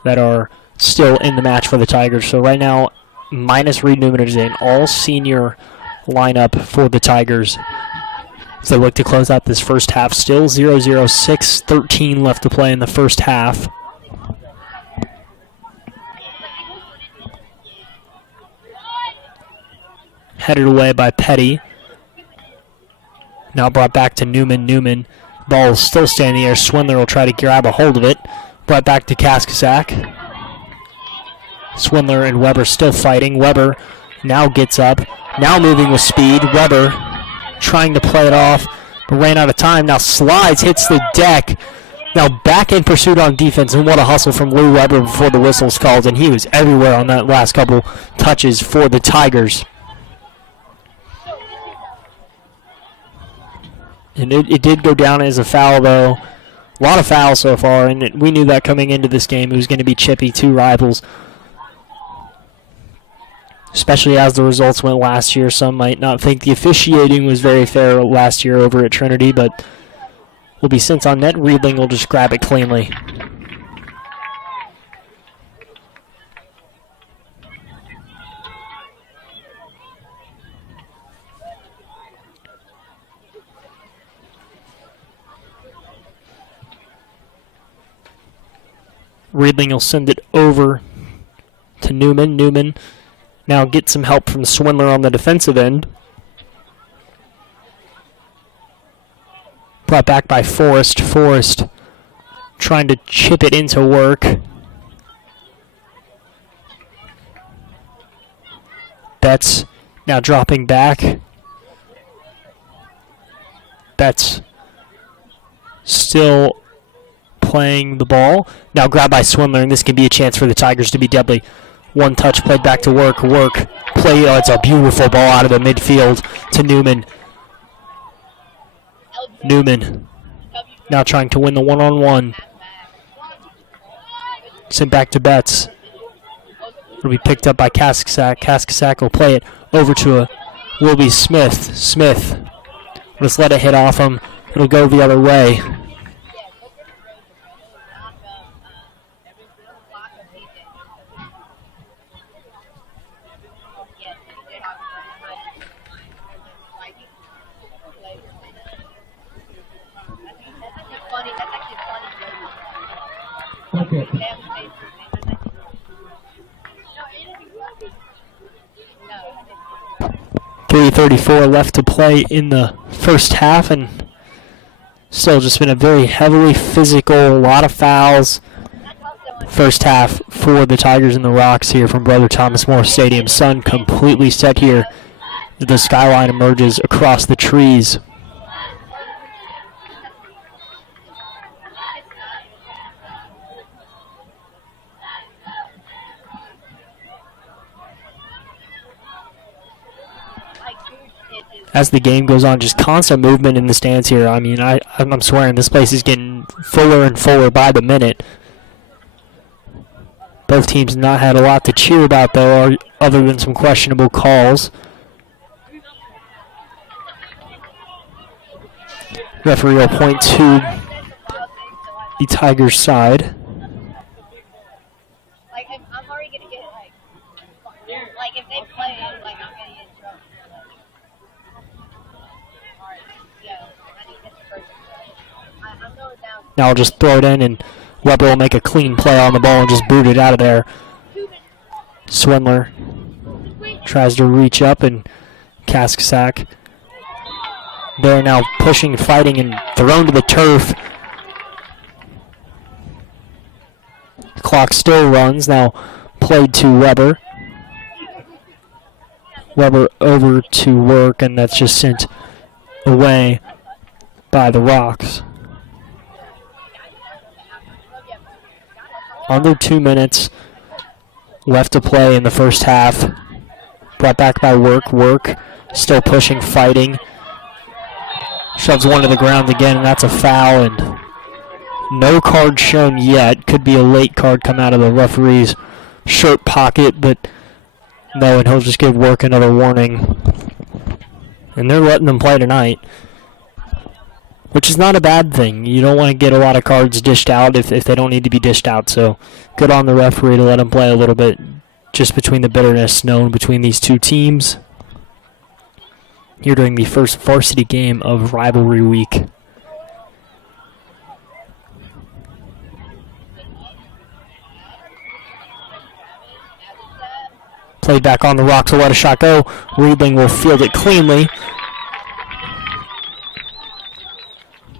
that are still in the match for the Tigers. So right now, minus Reed Newman, it is an all-senior lineup for the Tigers. So they look to close out this first half. Still 0-0, 6:13 left to play in the first half. Headed away by Petty. Now brought back to Newman. Newman, ball is still staying in the air. Swindler will try to grab a hold of it. Brought back to Kaskasak. Swindler and Weber still fighting. Weber now gets up. Now moving with speed. Weber trying to play it off, but ran out of time. Now slides, hits the deck. Now back in pursuit on defense, and what a hustle from Lou Weber before the whistle's called, and he was everywhere on that last couple touches for the Tigers. And it did go down as a foul, though. A lot of fouls so far, and we knew that coming into this game. It was going to be chippy, 2 rivals. Especially as the results went last year. Some might not think the officiating was very fair last year over at Trinity, but will be sent on net. Riebling will just grab it cleanly. Riebling will send it over to Newman. Newman now get some help from Swindler on the defensive end. Brought back by Forrest. Forrest trying to chip it into work. Betts now dropping back. Betts still playing the ball. Now grabbed by Swindler, and this can be a chance for the Tigers to be deadly. One touch played back to Work. Play. Oh, it's a beautiful ball out of the midfield to Newman. Newman now trying to win the one-on-one. Sent back to Betts. It'll be picked up by Kaskasak. Kaskasak will play it over to will be Smith. Smith. Just let it hit off him. It'll go the other way. Okay. 3:34 left to play in the first half, and still just been a very heavily physical, a lot of fouls. First half for the Tigers and the Rocks here from Brother Thomas More Stadium. Sun completely set here. The skyline emerges across the trees. As the game goes on, just constant movement in the stands here. I mean, I'm swearing this place is getting fuller and fuller by the minute. Both teams not had a lot to cheer about, though, other than some questionable calls. Referee will point to the Tigers' side. I'm already going to get, if they play it, I'm going to get in trouble. Now I'll just throw it in, and Weber will make a clean play on the ball and just boot it out of there. Swindler tries to reach up, and Kaskasak there now pushing, fighting, and thrown to the turf. The clock still runs. Now played to Weber. Weber over to Work, and that's just sent away by the Rocks. Under 2 minutes left to play in the first half. Brought back by Work. Work still pushing, fighting. Shoves one to the ground again, and that's a foul. And no card shown yet. Could be a late card come out of the referee's shirt pocket, but no, and he'll just give Work another warning. And they're letting them play tonight, which is not a bad thing. You don't want to get a lot of cards dished out if they don't need to be dished out. So good on the referee to let them play a little bit, just between the bitterness known between these two teams here during the first varsity game of rivalry week. Played back on the Rocks, will let a shot go. Riedling will field it cleanly.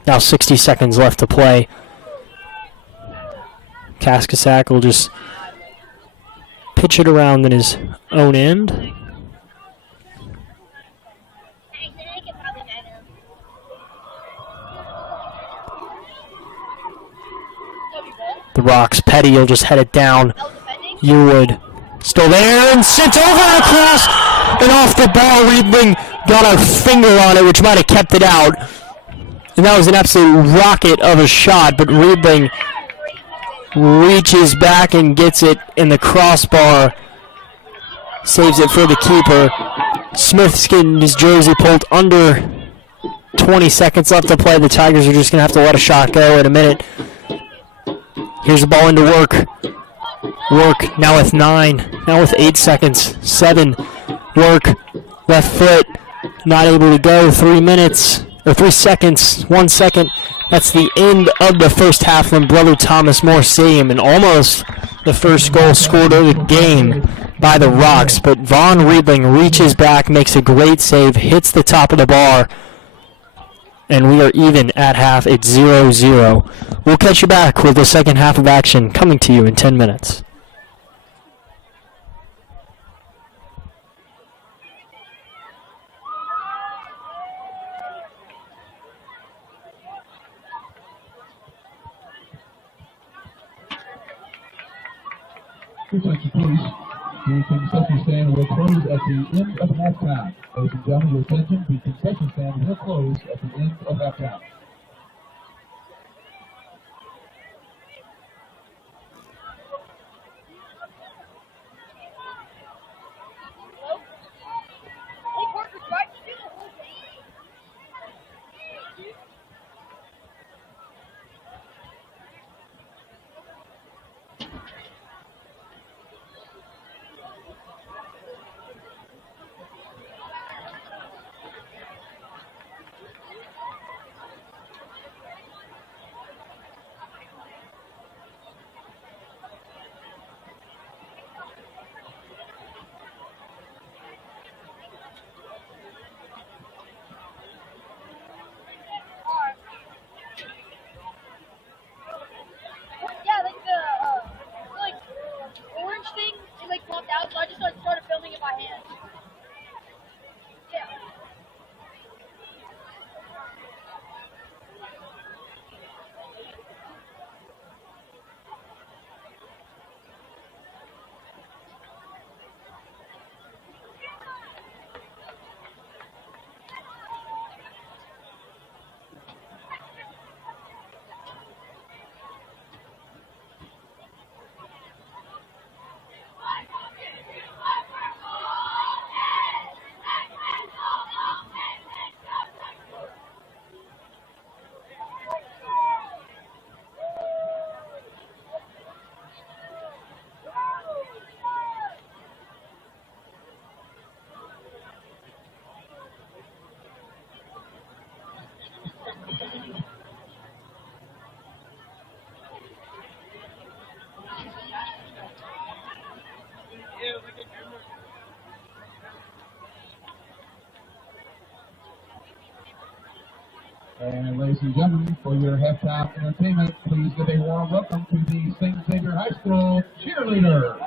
Now 60 seconds left to play. Kaskasak will just pitch it around in his own end. The Rocks, Petty will just head it down. Yearwood still there and sent over and across and off the ball. Riedling got a finger on it, which might have kept it out. And that was an absolute rocket of a shot, but Riedling reaches back and gets it in the crossbar. Saves it for the keeper. Smith's getting his jersey pulled under 20 seconds left to play. The Tigers are just going to have to let a shot go in a minute. Here's the ball into Work. Work now with 9. Now with 8 seconds. 7. Work. Left foot. Not able to go. 3 minutes. Or 3 seconds. 1 second. That's the end of the first half from Brother Thomas More Stadium. And almost the first goal scored of the game by the Rocks. But Vaughn Riedling reaches back, makes a great save, hits the top of the bar. and we are even at half. It's 0-0. We'll catch you back with the second half of action coming to you in 10 minutes. Attention, please. The concession stand will close at the end of halftime. Ladies and gentlemen, your attention. The concession stand will close at the end of halftime. And ladies and gentlemen, for your halftime entertainment, please give a warm welcome to the St. Xavier High School cheerleaders.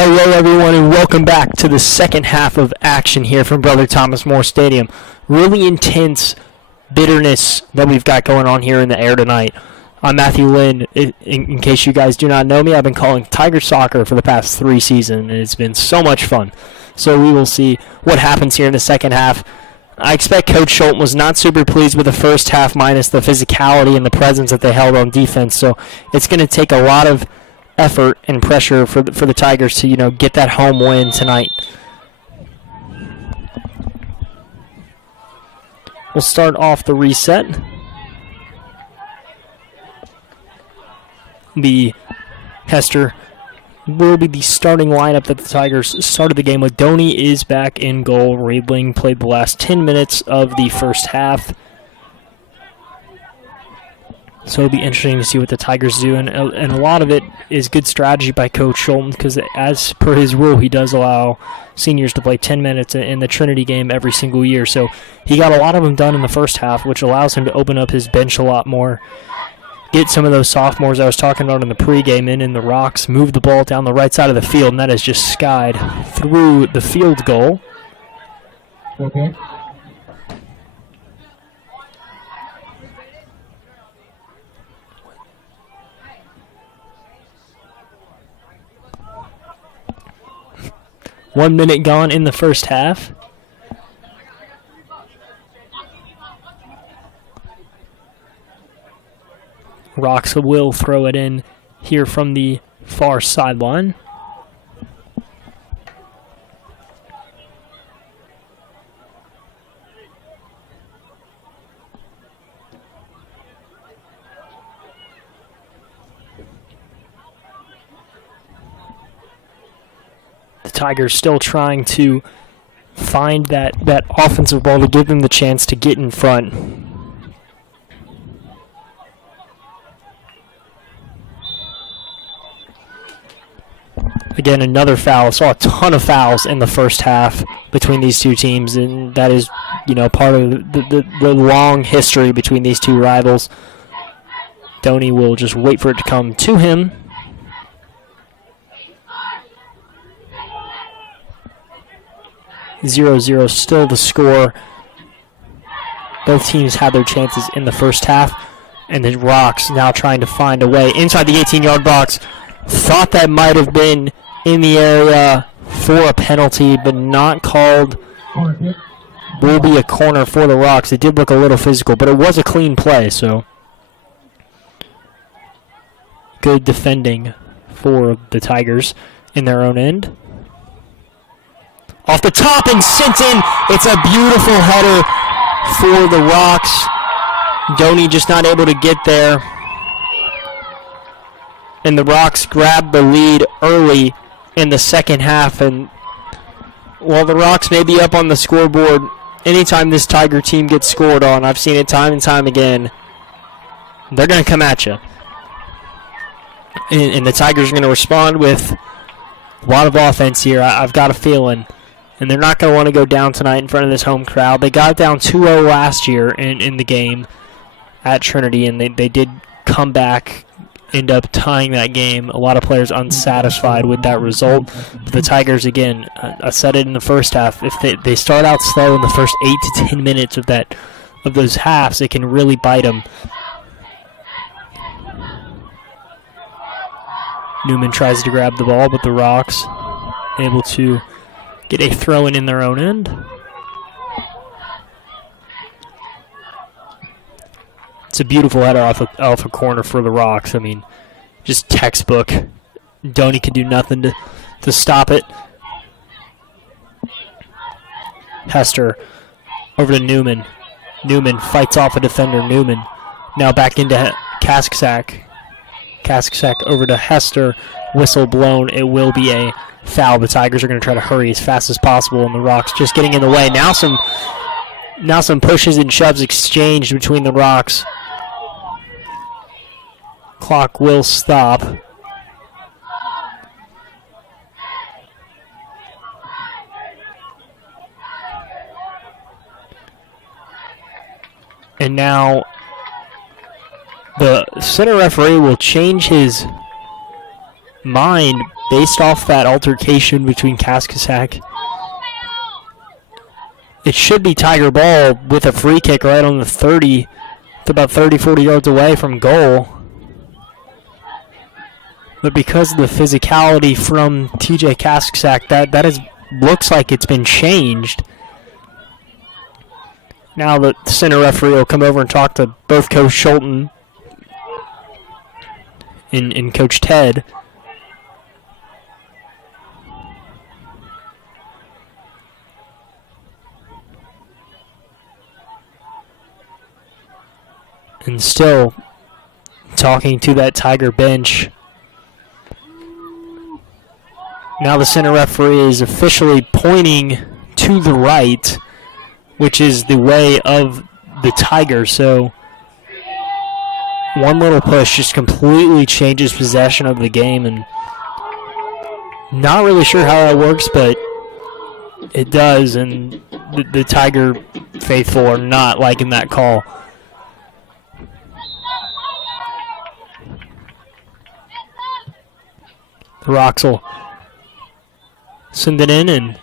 Hello, everyone, and welcome back to the second half of action here from Brother Thomas More Stadium. Really intense bitterness that we've got going on here in the air tonight. I'm Matthew Lynn. In case you guys do not know me, I've been calling Tiger Soccer for the past 3 seasons, and it's been so much fun. So we will see what happens here in the second half. I expect Coach Schulten was not super pleased with the first half minus the physicality and the presence that they held on defense. So it's going to take a lot of effort and pressure for the Tigers to, get that home win tonight. We'll start off the reset. The Hester will be the starting lineup that the Tigers started the game with. Doney is back in goal. Rabling played the last 10 minutes of the first half. So it'll be interesting to see what the Tigers do. And a lot of it is good strategy by Coach Schulten, because as per his rule, he does allow seniors to play 10 minutes in the Trinity game every single year. So he got a lot of them done in the first half, which allows him to open up his bench a lot more. Get some of those sophomores I was talking about in the pregame in the rocks, move the ball down the right side of the field, and that is just skied through the field goal. Okay. One minute gone in the first half. Rocks will throw it in here from the far sideline. The Tigers still trying to find that offensive ball to give them the chance to get in front. Again, another foul. Saw a ton of fouls in the first half between these two teams, and that is, part of the long history between these two rivals. Doney will just wait for it to come to him. (0-0) still the score. Both teams had their chances in the first half, and the Rocks now trying to find a way inside the 18-yard box. Thought that might have been in the area for a penalty, but not called. Will be a corner for the Rocks. It did look a little physical, but it was a clean play, so good defending for the Tigers in their own end. Off the top and sent in. It's a beautiful header for the Rocks. Doney just not able to get there. And the Rocks grabbed the lead early in the second half. And while the Rocks may be up on the scoreboard, anytime this Tiger team gets scored on, I've seen it time and time again, they're going to come at you. And the Tigers are going to respond with a lot of offense here, I've got a feeling. And they're not going to want to go down tonight in front of this home crowd. They got down 2-0 last year in the game at Trinity, and they did come back, end up tying that game. A lot of players unsatisfied with that result. But the Tigers, again, I said it in the first half, if they start out slow in the first 8 to 10 minutes of those halves, it can really bite them. Newman tries to grab the ball, but the Rocks able to get a throw-in in their own end. It's a beautiful header off a corner for the Rocks. I mean, just textbook. Doney can do nothing to stop it. Hester over to Newman. Newman fights off a defender. Newman now back into Kasksak. Kasksak over to Hester. Whistle blown. It will be a foul. The Tigers are going to try to hurry as fast as possible, and the Rocks just getting in the way. Now some pushes and shoves exchanged between the Rocks. Clock will stop. And now the center referee will change his mind based off that altercation between Kaskasak. It should be Tiger ball with a free kick right on the 30. It's about 30, 40 yards away from goal. But because of the physicality from TJ Kaskasak, that looks like it's been changed. Now the center referee will come over and talk to both Coach Schulten and Coach Ted. And still talking to that Tiger bench. Now the center referee is officially pointing to the right, which is the way of the Tigers. So one little push just completely changes possession of the game, and not really sure how that works, but it does, and the Tiger faithful are not liking that call. The Rocks will send it in, and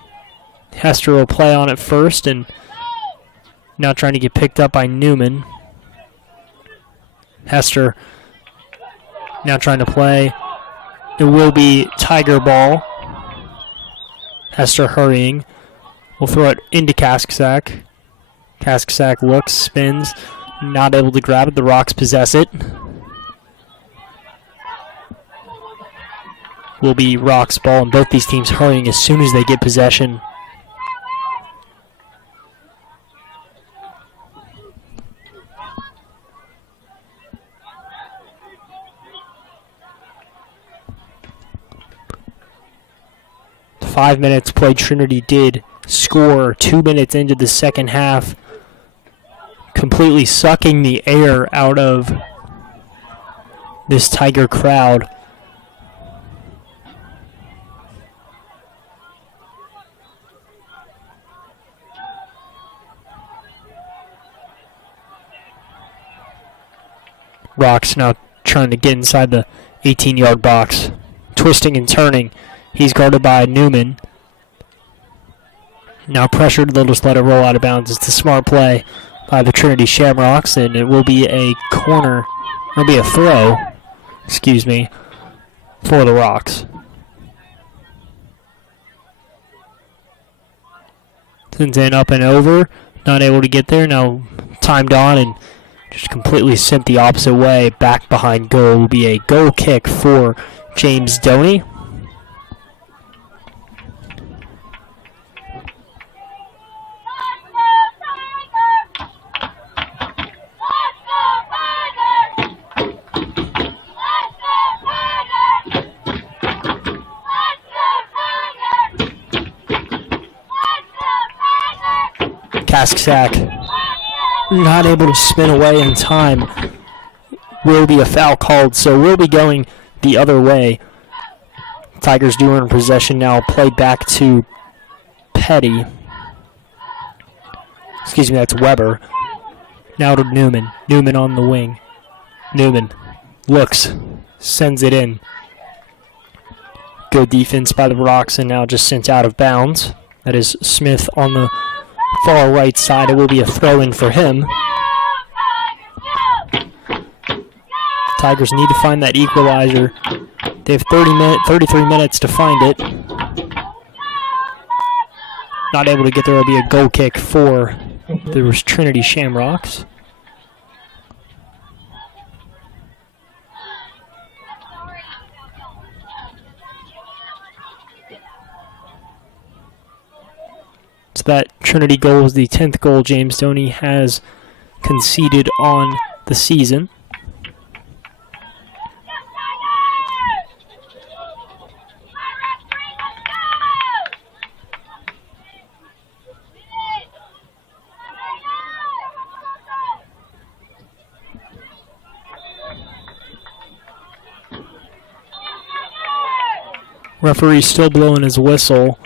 Hester will play on it first, and now trying to get picked up by Newman. Hester now trying to play. It will be Tiger ball. Hester hurrying. We'll throw it into Kaskasak. Kaskasak looks, spins, not able to grab it. The Rocks possess it. Will be Rocks ball, and both these teams hurrying as soon as they get possession. Five minutes played. Trinity did score 2 minutes into the second half, completely sucking the air out of this Tiger crowd. Rocks now trying to get inside the 18-yard box. Twisting and turning. He's guarded by Newman. Now pressured, they'll just let it roll out of bounds. It's a smart play by the Trinity Shamrocks, and it will be a corner. It'll be a throw, for the Rocks. Sends in up and over. Not able to get there. Now timed on and just completely sent the opposite way. Back behind goal will be a goal kick for James Doney. Kaskasak not able to spin away in time. Will be a foul called, so we'll be going the other way. Tigers do earn possession now. Played back to Petty. That's Weber. Now to Newman. Newman on the wing. Newman looks, sends it in. Good defense by the Rocks, and now just sent out of bounds. That is Smith on the far right side. It will be a throw-in for him. Tigers need to find that equalizer. They have 33 minutes to find it. Not able to get there. It will be a goal kick for the Trinity Shamrocks. So that Trinity goal is the 10th goal James Doney has conceded on the season. Referee's still blowing his whistle.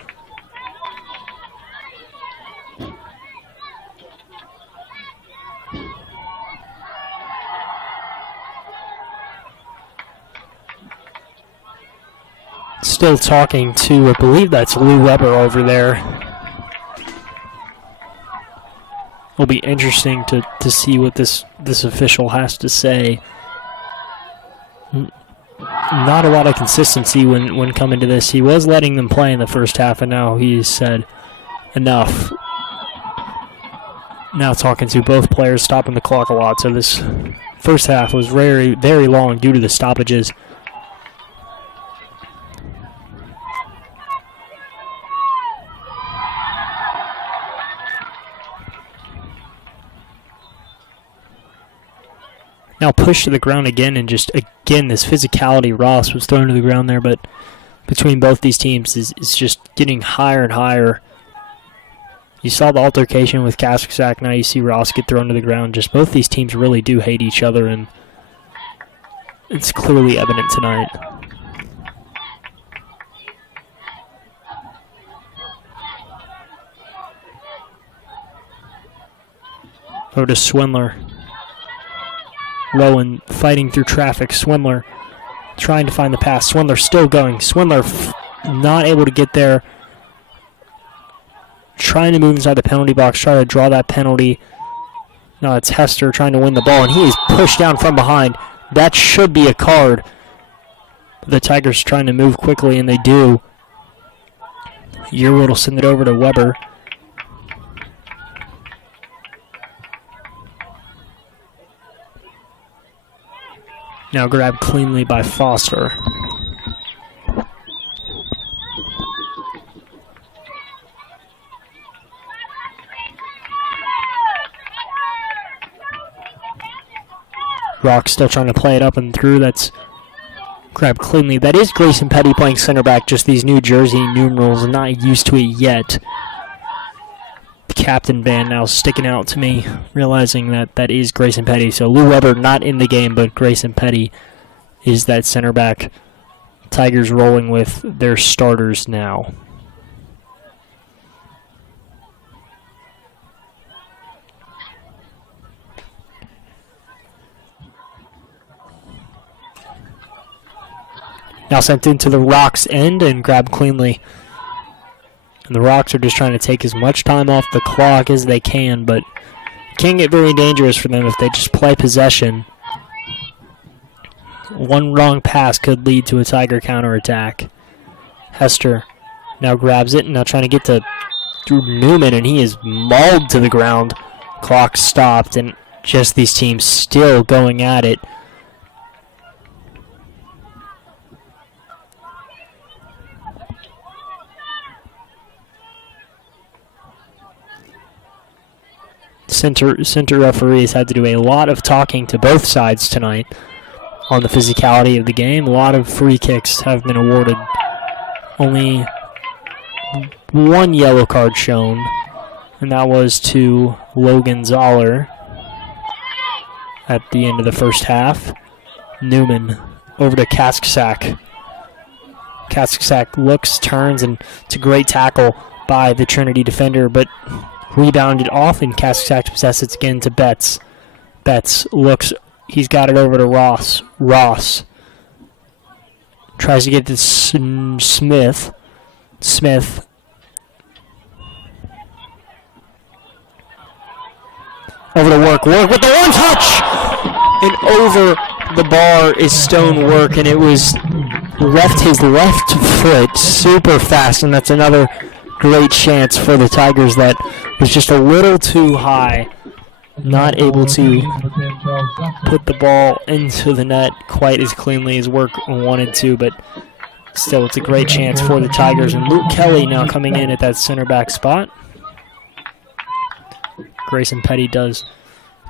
still talking to, I believe that's Lou Weber over there. It'll be interesting to see what this official has to say. Not a lot of consistency when coming to this. He was letting them play in the first half, and now he's said enough. Now talking to both players, stopping the clock a lot. So this first half was very, very long due to the stoppages. Now pushed to the ground again, and just again this physicality. Ross was thrown to the ground there, but between both these teams is just getting higher and higher. You saw the altercation with Kaskazak, now you see Ross get thrown to the ground. Just both these teams really do hate each other, and it's clearly evident tonight. Over to Swindler. Rowan fighting through traffic. Swindler trying to find the pass. Swindler still going. Swindler not able to get there. Trying to move inside the penalty box, try to draw that penalty. Now it's Hester trying to win the ball, and he is pushed down from behind. That should be a card. The Tigers trying to move quickly, and they do. Yearwood will send it over to Weber. Now grabbed cleanly by Foster. Rock still trying to play it up and through. That's grabbed cleanly. That is Grayson Petty playing center back. Just these New Jersey numerals, not used to it yet. The captain band now sticking out to me, realizing that is Grayson Petty. So Lou Weber not in the game, but Grayson Petty is that center back. Tigers rolling with their starters now. Now sent into the Rocks' end and grabbed cleanly. And the Rocks are just trying to take as much time off the clock as they can, but it can get very dangerous for them if they just play possession. One wrong pass could lead to a Tiger counterattack. Hester now grabs it and now trying to get to Drew Newman, and he is mauled to the ground. Clock stopped, and just these teams still going at it. Center referees had to do a lot of talking to both sides tonight on the physicality of the game. A lot of free kicks have been awarded. Only one yellow card shown, and that was to Logan Zoller at the end of the first half. Newman over to Kaskazak. Kaskazak looks, turns, and it's a great tackle by the Trinity defender, but rebounded off, and Kaskazak possesses it again to Betts. Betts looks, he's got it over to Ross. Ross tries to get to Smith. Smith over to Work with the one touch! And over the bar is Stonework, and it was his left foot super fast, and that's another great chance for the Tigers that was just a little too high. Not able to put the ball into the net quite as cleanly as Work wanted to, but still it's a great chance for the Tigers. And Luke Kelly now coming in at that center back spot. Grayson Petty does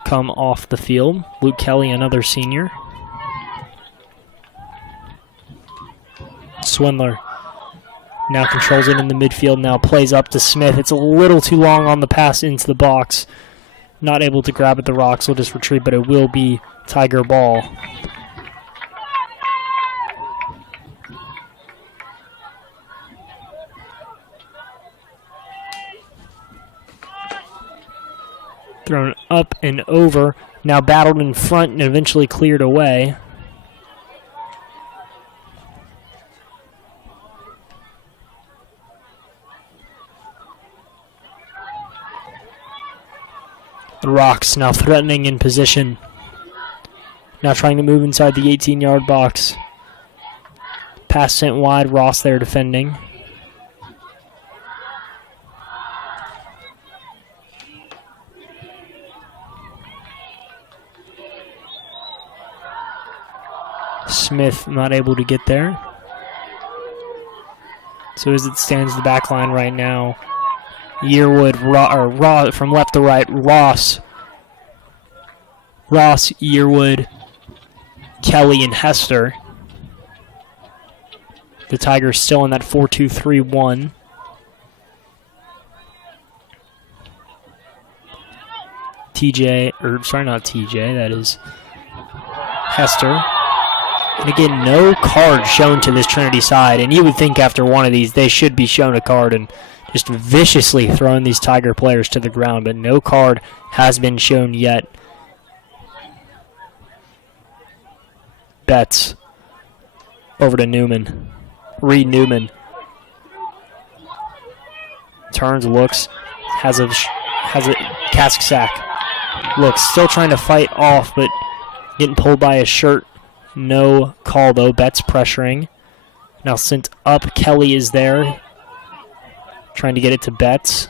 come off the field. Luke Kelly, another senior. Swindler now controls it in the midfield, now plays up to Smith. It's a little too long on the pass into the box. Not able to grab at the Rocks, will just retreat, but it will be Tiger ball. Thrown up and over, now battled in front and eventually cleared away. Rocks now threatening in position. Now trying to move inside the 18-yard box. Pass sent wide, Ross there defending. Smith not able to get there. So as it stands the back line right now, Yearwood, from left to right, Ross, Yearwood, Kelly, and Hester. The Tigers still in that 4-2-3-1. That is Hester. And again, no card shown to this Trinity side. And you would think after one of these, they should be shown a card and just viciously throwing these Tiger players to the ground. But no card has been shown yet. Betts over to Newman. Reed Newman. Turns, looks, has a cask sack. Looks, still trying to fight off, but getting pulled by his shirt. No call, though. Betts pressuring. Now sent up. Kelly is there. Trying to get it to Betts.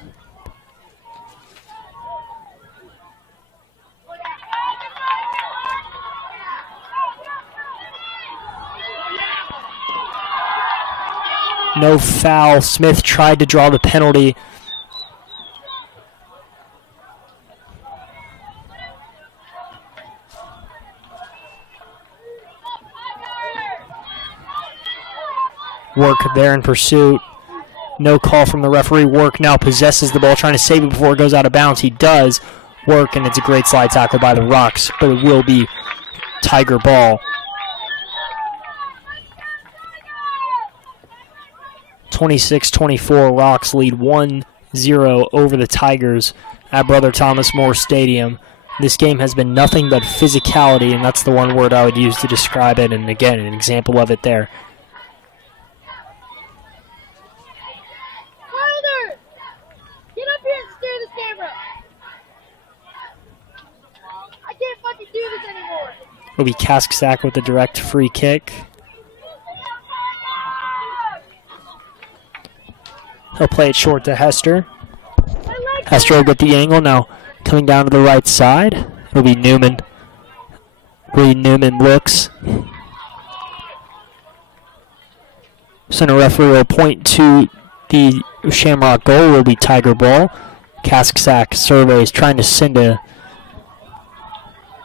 No foul. Smith tried to draw the penalty. Work there in pursuit. No call from the referee. Work now possesses the ball, trying to save it before it goes out of bounds. He does. Work, and it's a great slide tackle by the Rocks, but it will be Tiger ball. 26-24, Rocks lead 1-0 over the Tigers at Brother Thomas More Stadium. This game has been nothing but physicality, and that's the one word I would use to describe it, and again, an example of it there. Will be Kasksak with the direct free kick. He'll play it short to Hester. Hester will get the angle now. Coming down to the right side. It'll be Newman. Reed Newman looks. Center referee will point to the Shamrock goal. Will be Tiger ball. Kasksak surveys, trying to send a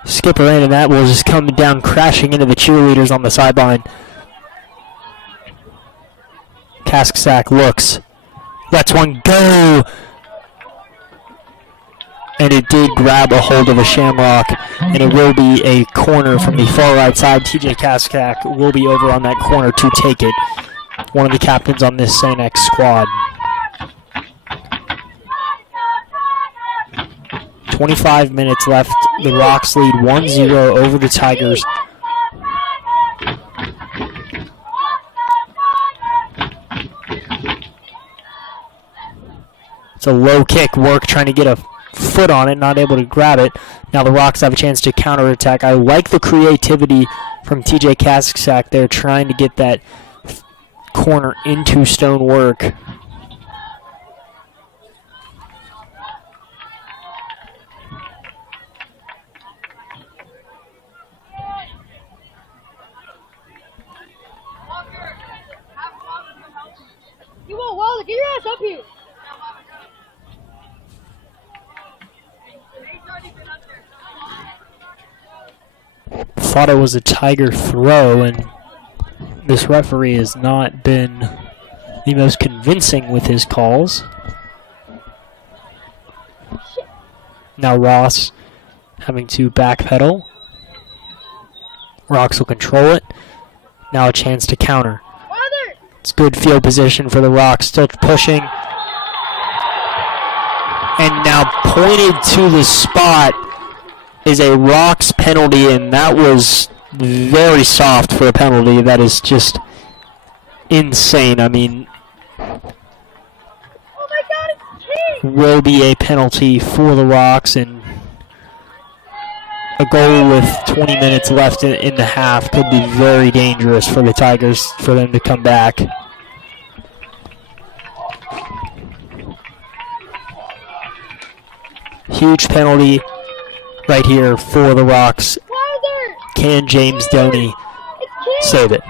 skipper in, and that will just come down crashing into the cheerleaders on the sideline. Kasksak looks. Lets one go. And it did grab a hold of a Shamrock, and it will be a corner from the far right side. TJ Kasksak will be over on that corner to take it. One of the captains on this St. X squad. 25 minutes left. The Rocks lead 1-0 over the Tigers. It's a low kick. Work trying to get a foot on it, not able to grab it. Now the Rocks have a chance to counterattack. I like the creativity from TJ Kasksak there, trying to get that corner into stonework. Get your ass up here. Thought it was a Tiger throw, and this referee has not been the most convincing with his calls. Now Ross having to backpedal. Rocks will control it. Now a chance to counter. It's good field position for the Rocks, still pushing. And now pointed to the spot is a Rocks penalty, and that was very soft for a penalty. That is just insane. I mean, oh my God, it's will be a penalty for the Rocks, and a goal with 20 minutes left in the half could be very dangerous for the Tigers for them to come back. Huge penalty right here for the Rocks. Can James Doney save it?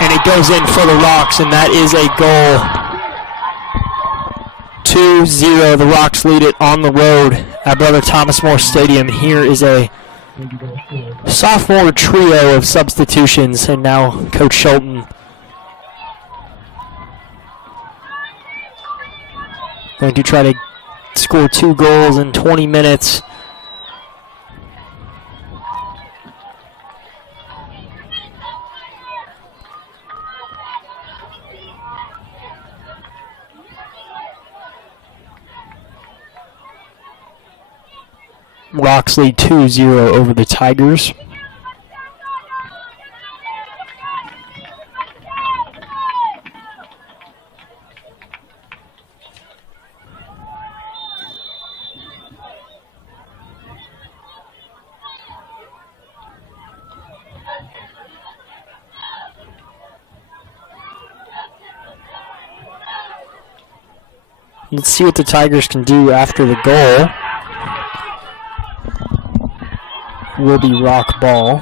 And it goes in for the Rocks, and that is a goal. 2-0, the Rocks lead it on the road at Brother Thomas More Stadium. Here is a sophomore trio of substitutions, and now Coach Schulten going to try to score 2 goals in 20 minutes. Rocks lead 2-0 over the Tigers. Let's see what the Tigers can do after the goal. Will be Rock ball.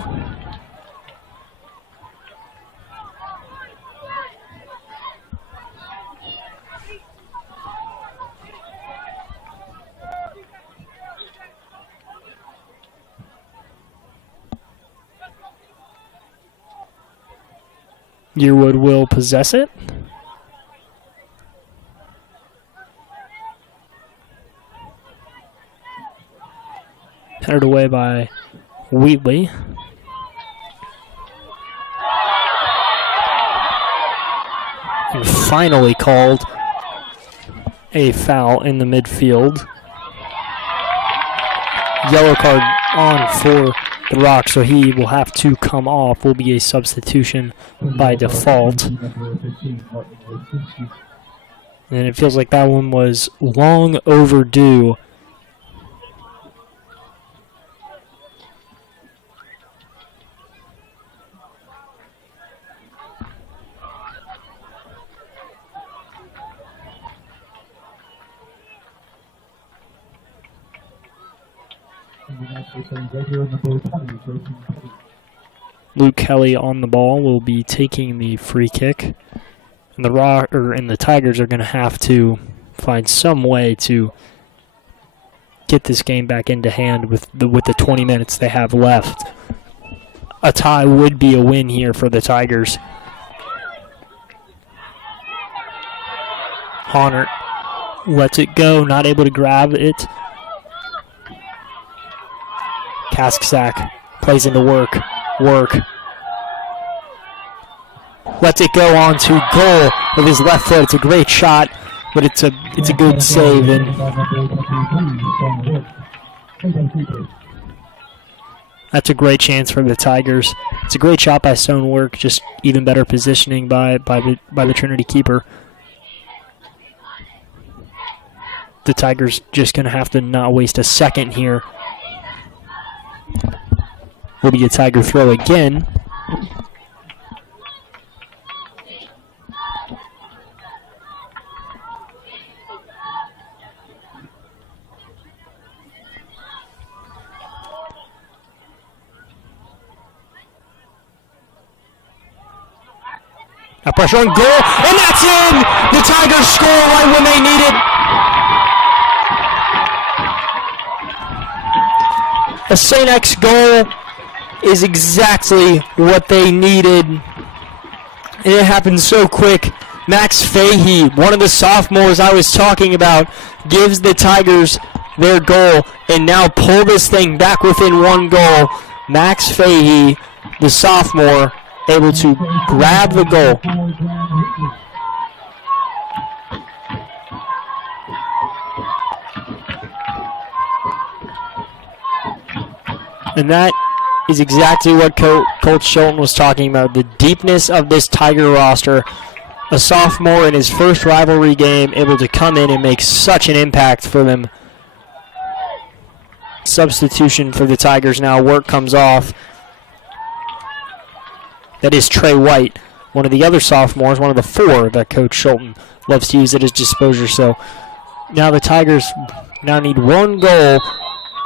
Yearwood will possess it. Headed away by Wheatley. And finally called a foul in the midfield. Yellow card on for the Rocks, so he will have to come off. Will be a substitution by default. And it feels like that one was long overdue. Luke Kelly on the ball will be taking the free kick, and the Tigers are going to have to find some way to get this game back into hand with the 20 minutes they have left. A tie would be a win here for the Tigers. Honert lets it go, not able to grab it. Kasksack plays into work. Lets it go on to goal with his left foot. It's a great shot, but it's a good save. And that's a great chance for the Tigers. It's a great shot by Stonework, just even better positioning by the Trinity keeper. The Tigers just going to have to not waste a second here. Will be a Tiger throw again. A pressure on goal, and that's in! The Tigers score right when they need it. A St. X goal is exactly what they needed, and it happened so quick. Max Fahey, one of the sophomores I was talking about, gives the Tigers their goal, and now pull this thing back within 1 goal. Max Fahey, the sophomore, able to grab the goal. And that is exactly what Coach Schulten was talking about. The deepness of this Tiger roster. A sophomore in his first rivalry game able to come in and make such an impact for them. Substitution for the Tigers now. Work comes off. That is Trey White, one of the other sophomores, one of the 4 that Coach Schulten loves to use at his disposal. So now the Tigers now need 1 goal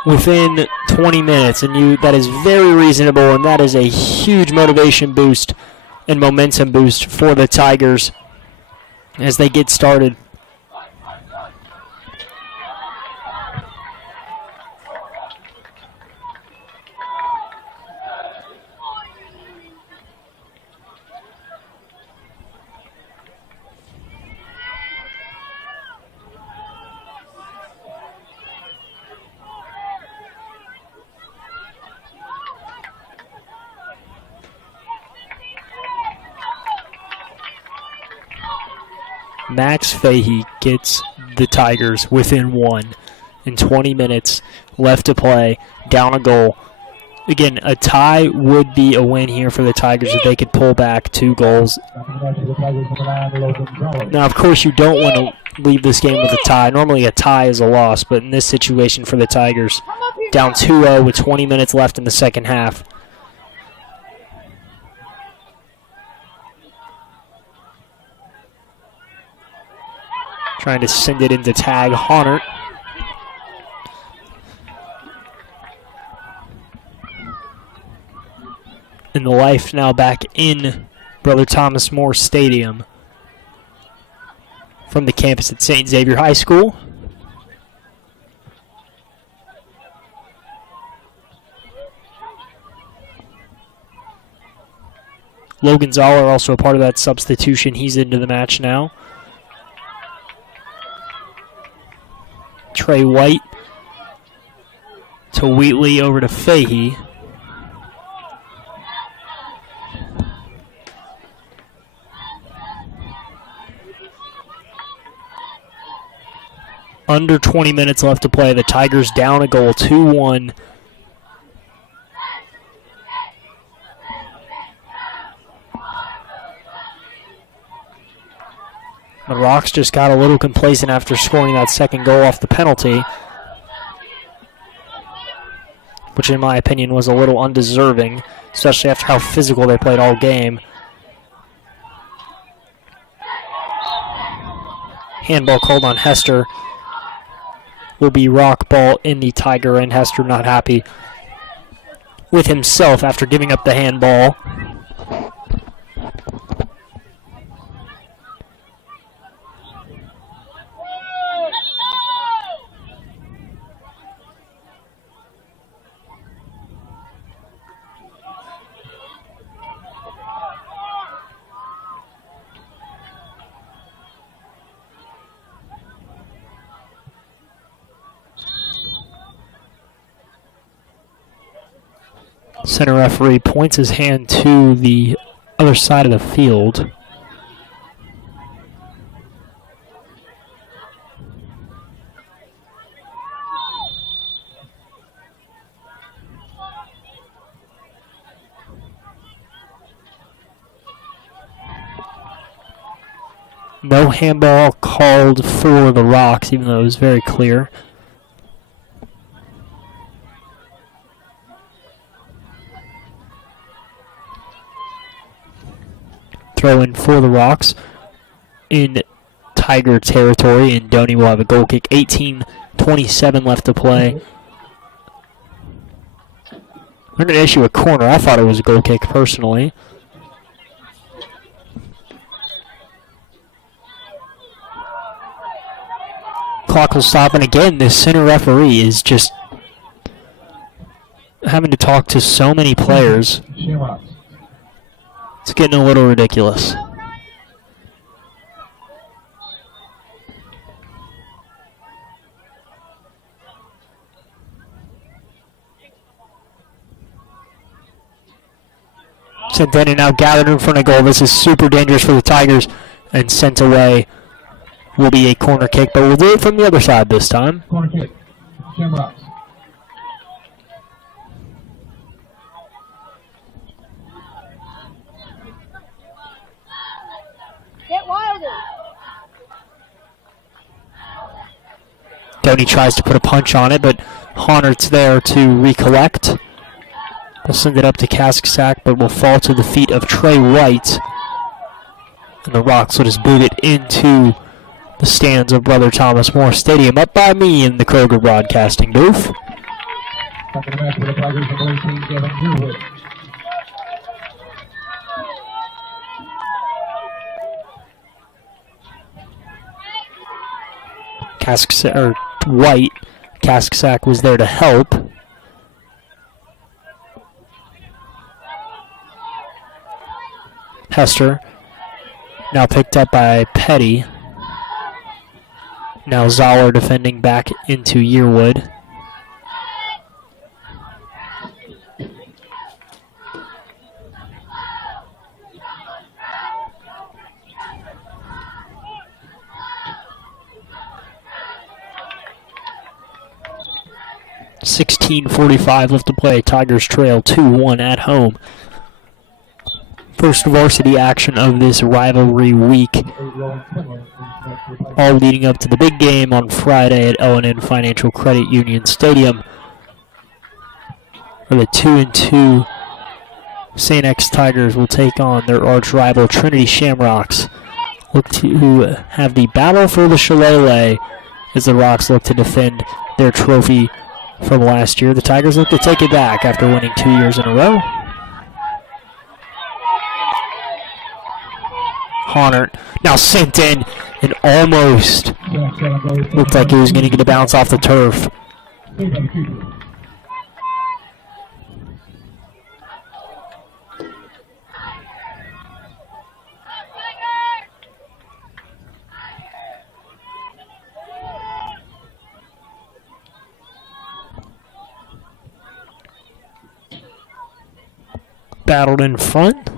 within 20 minutes, and that is very reasonable, and that is a huge motivation boost and momentum boost for the Tigers as they get started. Max Fahey gets the Tigers within 1 in 20 minutes left to play, down a goal. Again, a tie would be a win here for the Tigers if they could pull back 2 goals. Now, of course, you don't want to leave this game with a tie. Normally a tie is a loss, but in this situation for the Tigers, down 2-0 with 20 minutes left in the second half. Trying to send it into tag Honert. And the life now back in Brother Thomas More Stadium from the campus at St. Xavier High School. Logan Zoller also a part of that substitution. He's into the match now. Trey White to Wheatley over to Fahey. Under 20 minutes left to play. The Tigers down a goal, 2-1. The Rocks just got a little complacent after scoring that second goal off the penalty, which in my opinion was a little undeserving, especially after how physical they played all game. Handball called on Hester. Will be rock ball in the Tiger end. Hester not happy with himself after giving up the handball. Center referee points his hand to the other side of the field. No handball called for the Rocks, even though it was very clear. Throw in for the Rocks in Tiger territory, and Doney will have a goal kick. 18:27 left to play. They're going to issue a corner. I thought it was a goal kick personally. Clock will stop, and again, this center referee is just having to talk to so many players. It's getting a little ridiculous. Centennial now gathered in front of goal. This is super dangerous for the Tigers, and sent away will be a corner kick, but we'll do it from the other side this time. Corner kick. Shamrocks. Stoney tries to put a punch on it, but Honert's there to recollect. We'll send it up to Kasksack, but will fall to the feet of Trey White. And the Rocks will just boot it into the stands of Brother Thomas More Stadium. Up by me in the Kroger Broadcasting booth. Second match for the Tigers, number 18, Kevin Yearwood. White. Kasksack was there to help. Hester. Now picked up by Petty. Now Zoller defending back into Yearwood. .45 left to play. Tigers trail 2-1 at home. First varsity action of this rivalry week. All leading up to the big game on Friday at L&N Financial Credit Union Stadium, where the 2-2 St. X Tigers will take on their arch rival Trinity Shamrocks. Look to have the battle for the shillelagh as the Rocks look to defend their trophy from last year. The Tigers look to take it back after winning 2 years in a row. Honert now sent in and almost looked like he was going to get a bounce off the turf. Battled in front.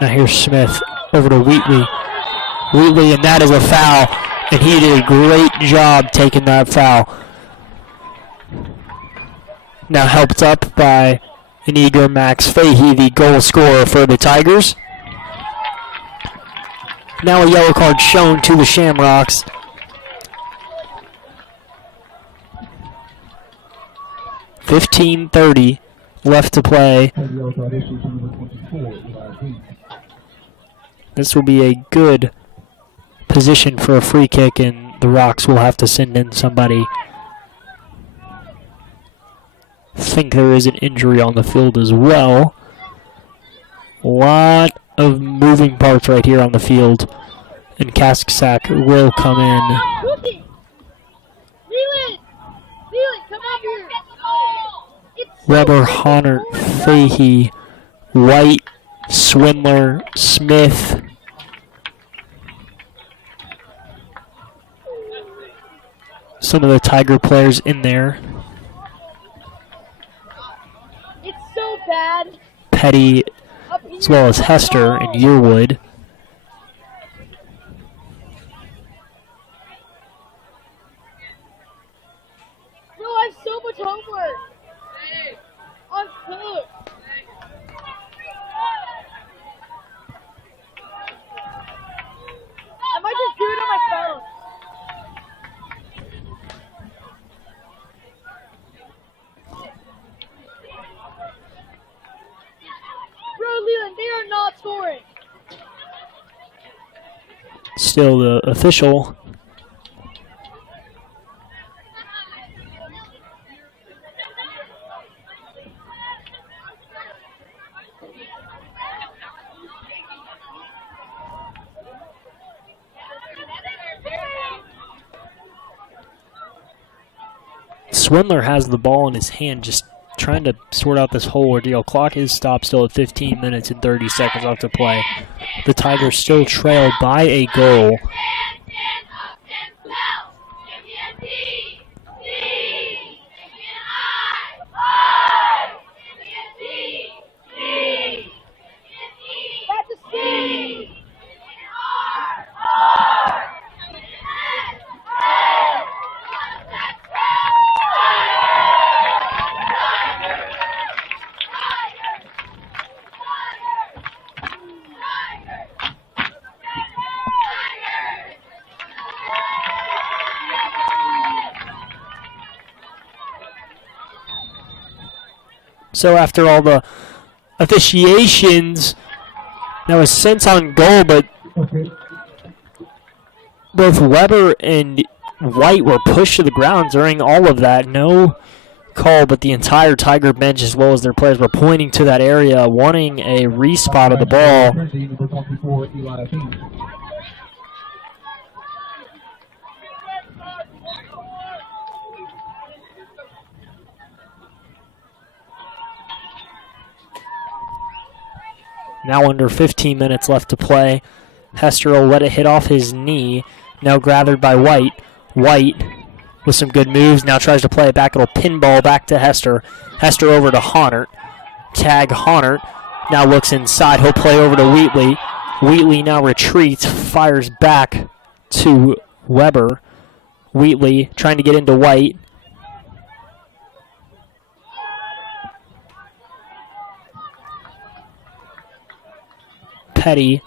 Now here's Smith over to Wheatley. Wheatley, and that is a foul. And he did a great job taking that foul. Now helped up by an eager Max Fahey, the goal scorer for the Tigers. Now a yellow card shown to the Shamrocks. .30 left to play. This will be a good position for a free kick, and the Rocks will have to send in somebody. I think there is an injury on the field as well. A lot of moving parts right here on the field, and Kasksack will come in. Weber, Honert, Fahey, White, Swindler, Smith. Some of the Tiger players in there. It's so bad. Petty, as well as Hester and Yearwood. No, I have so much homework. I'm pissed. I might just do it on my phone. Bro, Leland, they are not scoring. Still the official. Swindler has the ball in his hand, just trying to sort out this whole ordeal. Clock is stopped still at 15 minutes and 30 seconds left to play. The Tigers still trail by a goal. So after all the officiations, that was sent on goal, but both Weber and White were pushed to the ground during all of that. No call, but the entire Tiger bench as well as their players were pointing to that area, wanting a respot of the ball. Now under 15 minutes left to play. Hester will let it hit off his knee. Now gathered by White. White with some good moves. Now tries to play it back. It'll pinball back to Hester. Hester over to Honert. Tag Honert. Now looks inside. He'll play over to Wheatley. Wheatley now retreats. Fires back to Weber. Wheatley trying to get into White. Petty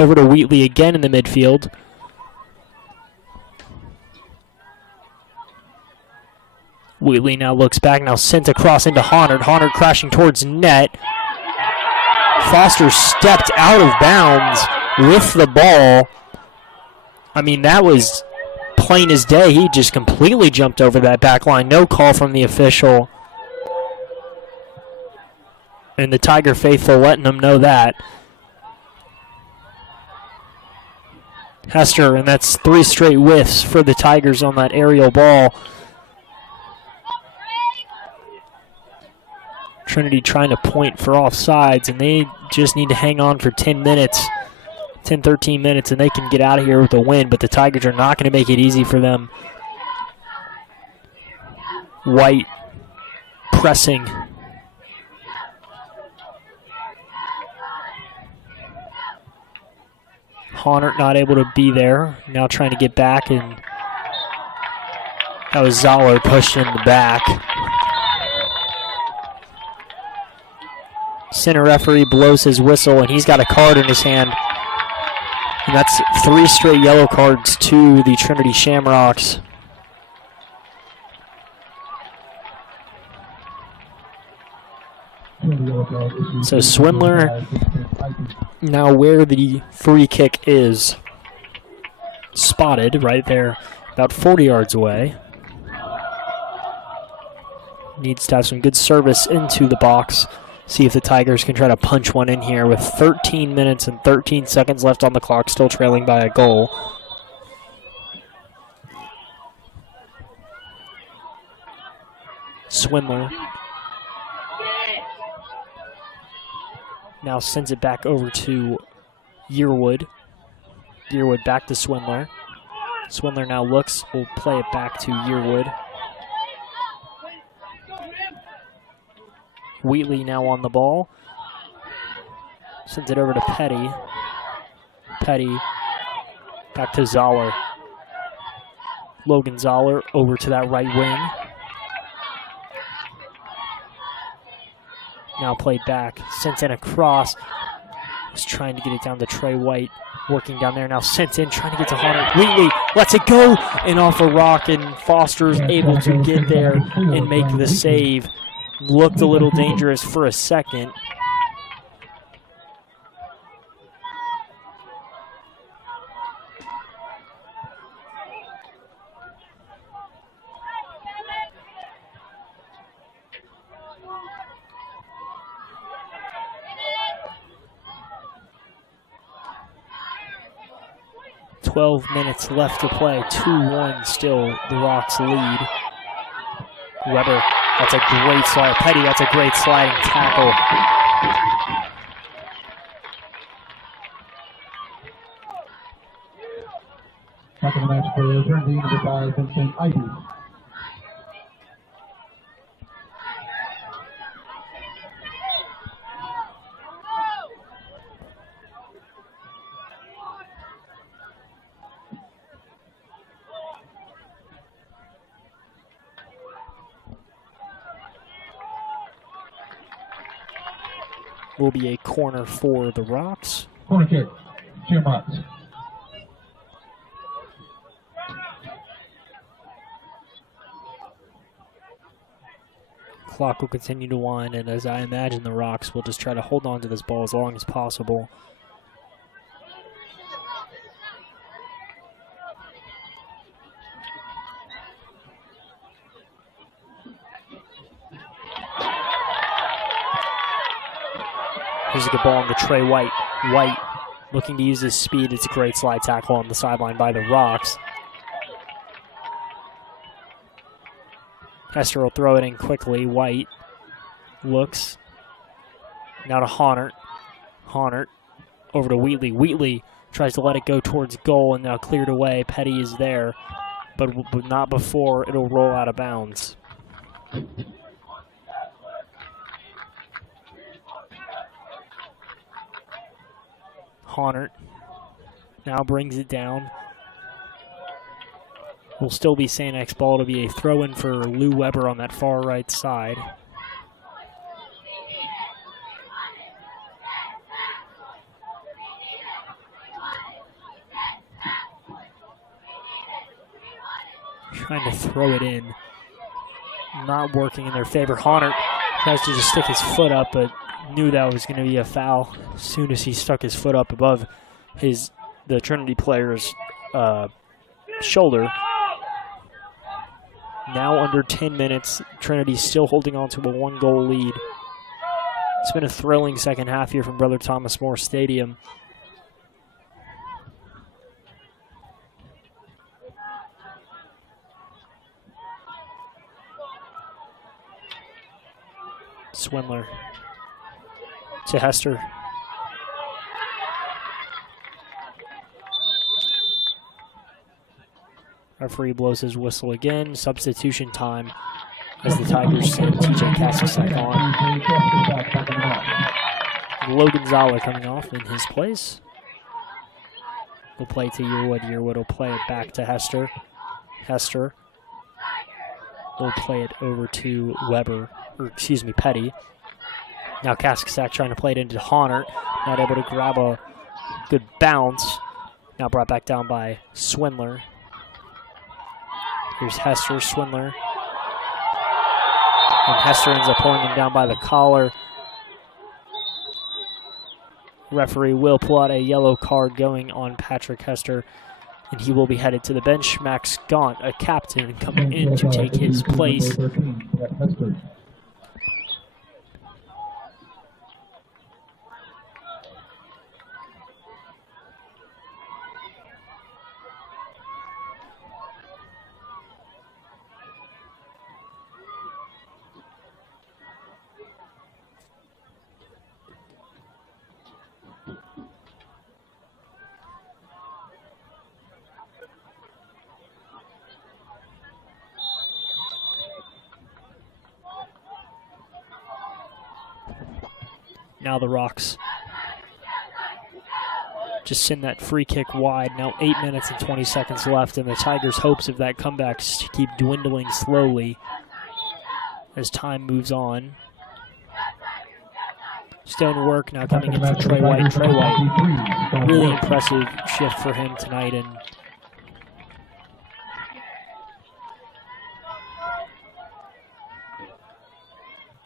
over to Wheatley again in the midfield. Wheatley now looks back, now sent across into Honert. Honert crashing towards net. Foster stepped out of bounds with the ball. I mean, that was plain as day. He just completely jumped over that back line. No call from the official. And the Tiger faithful letting them know that. Hester, and that's 3 straight whiffs for the Tigers on that aerial ball. Trinity trying to point for offsides, and they just need to hang on for 10 minutes, 10, 13 minutes, and they can get out of here with a win, but the Tigers are not going to make it easy for them. White pressing. Honert not able to be there. Now trying to get back, and that was Zoller pushed in the back. Center referee blows his whistle, and he's got a card in his hand. And that's 3 straight yellow cards to the Trinity Shamrocks. So Swindler now where the free kick is. Spotted right there, about 40 yards away. Needs to have some good service into the box. See if the Tigers can try to punch one in here with 13 minutes and 13 seconds left on the clock, still trailing by a goal. Swindler now sends it back over to Yearwood. Yearwood back to Swindler. Swindler now looks, will play it back to Yearwood. Wheatley now on the ball. Sends it over to Petty. Petty back to Zoller. Logan Zoller over to that right wing. Now played back. Sent in across. Was trying to get it down to Trey White. Working down there now. Sent in, trying to get to Hunter. Wheatley lets it go. And off a rock, and Foster's able to get there and make the save. Looked a little dangerous for a second. "12 minutes left to play. 2-1 still the Rocks lead." Weber, that's a great slide. Petty, that's a great sliding tackle. Second match for Trinity, number 5, Vincent Ivy. Will be a corner for the Rocks. Corner kick, Shamrocks. Clock will continue to wind, and as I imagine, the Rocks will just try to hold on to this ball as long as possible. Here's a good ball on the Trey White. White looking to use his speed. It's a great slide tackle on the sideline by the Rocks. Hester will throw it in quickly. White looks. Now to Honert. Honert over to Wheatley. Wheatley tries to let it go towards goal and now cleared away. Petty is there, but not before it'll roll out of bounds. Honert now brings it down. Will still be St. X ball to be a throw-in for Lou Weber on that far right side. Trying to throw it in. Not working in their favor. Honert tries to just stick his foot up, but knew that was going to be a foul as soon as he stuck his foot up above the Trinity player's shoulder. Now under 10 minutes, Trinity still holding on to a 1-goal lead. It's been a thrilling second half here from Brother Thomas More Stadium. Swindler to Hester. Referee blows his whistle again. Substitution time as the Tigers send TJ Kaczak on. Logan Zala coming off in his place. Will play to Yearwood. Yearwood will play it back to Hester. Hester will play it over to Weber, or excuse me, Petty. Now Kaczak trying to play it into Honert. Not able to grab a good bounce. Now brought back down by Swindler. Here's Hester, Swindler. And Hester ends up pulling him down by the collar. Referee will pull out a yellow card going on Patrick Hester, and he will be headed to the bench. Max Gaunt, a captain, coming in to take his place. Now the Rocks just send that free kick wide. Now 8 minutes and 20 seconds left, and the Tigers' hopes of that comeback keep dwindling slowly as time moves on. Stonework now coming in for Trey White. Trey White, really impressive shift for him tonight, and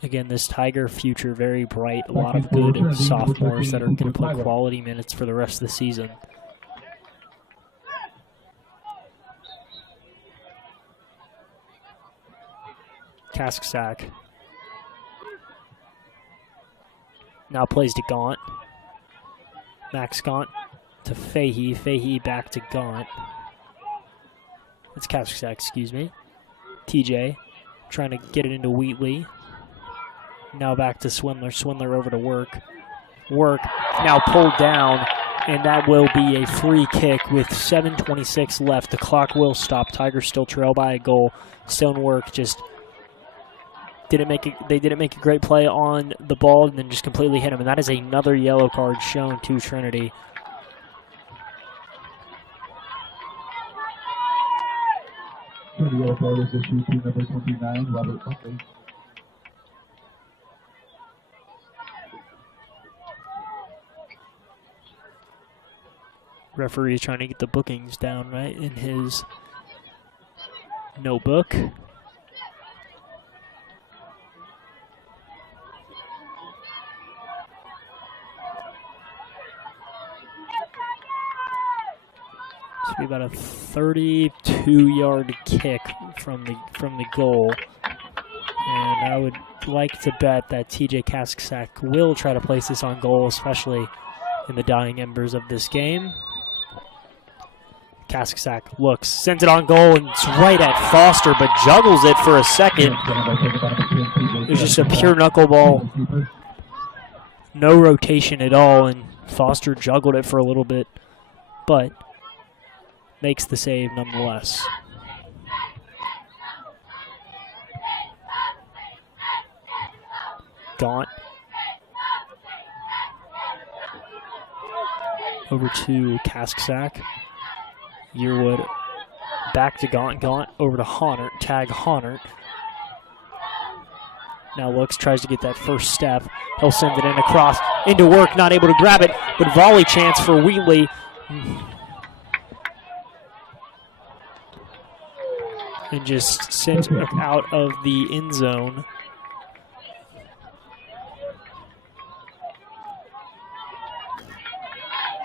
again, this Tiger future very bright. A lot of good sophomores that are going to play quality minutes for the rest of the season. Kaczak now plays to Gaunt. Max Gaunt to Fahey. Fahey back to Gaunt. It's Kaczak, excuse me. TJ trying to get it into Wheatley. Now back to Swindler. Swindler over to Work. Work now pulled down, and that will be a free kick with 7:26 left. The clock will stop. Tigers still trail by a goal. Stonework just didn't make it. They didn't make a great play on the ball and then just completely hit him. And that is another yellow card shown to Trinity. The yellow card is issued to number 29, Robert Buckley. Referee is trying to get the bookings down right in his notebook. be about a 32-yard kick from the goal. And I would like to bet that TJ Kasksak will try to place this on goal, especially in the dying embers of this game. Kasksak looks, sends it on goal, and it's right at Foster, but juggles it for a second. It was just a pure knuckleball. No rotation at all, and Foster juggled it for a little bit, but makes the save nonetheless. Gaunt. Over to Kasksak. Yearwood back to Gaunt. Gaunt over to Honert. Tag Honert. Now looks, tries to get that first step. He'll send it in across, into work, not able to grab it, but volley chance for Wheatley. And just sent out of the end zone.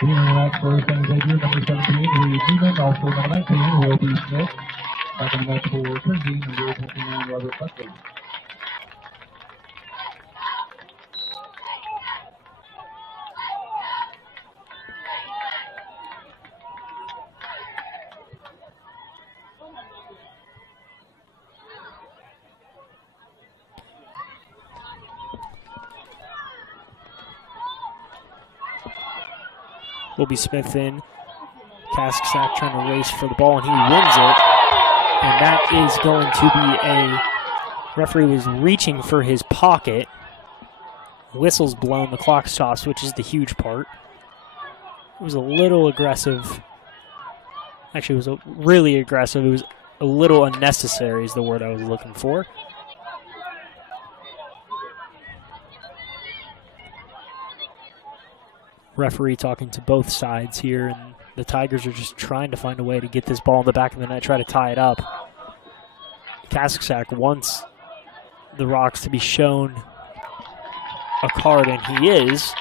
Being that for St. Xavier, number 17, Louis Newman, also number 19, Will B. Smith. Back in the net for Trinity, number 29, Robert Buckley. Will be Smith in. Kasksak trying to race for the ball, and he wins it. And that is going to be a... Referee was reaching for his pocket. Whistle's blown, the clock stops, which is the huge part. It was a little aggressive. Actually, it was really aggressive. It was a little unnecessary is the word I was looking for. Referee talking to both sides here, and the Tigers are just trying to find a way to get this ball in the back of the net, try to tie it up. Kasksak wants the Rocks to be shown a card, and he is.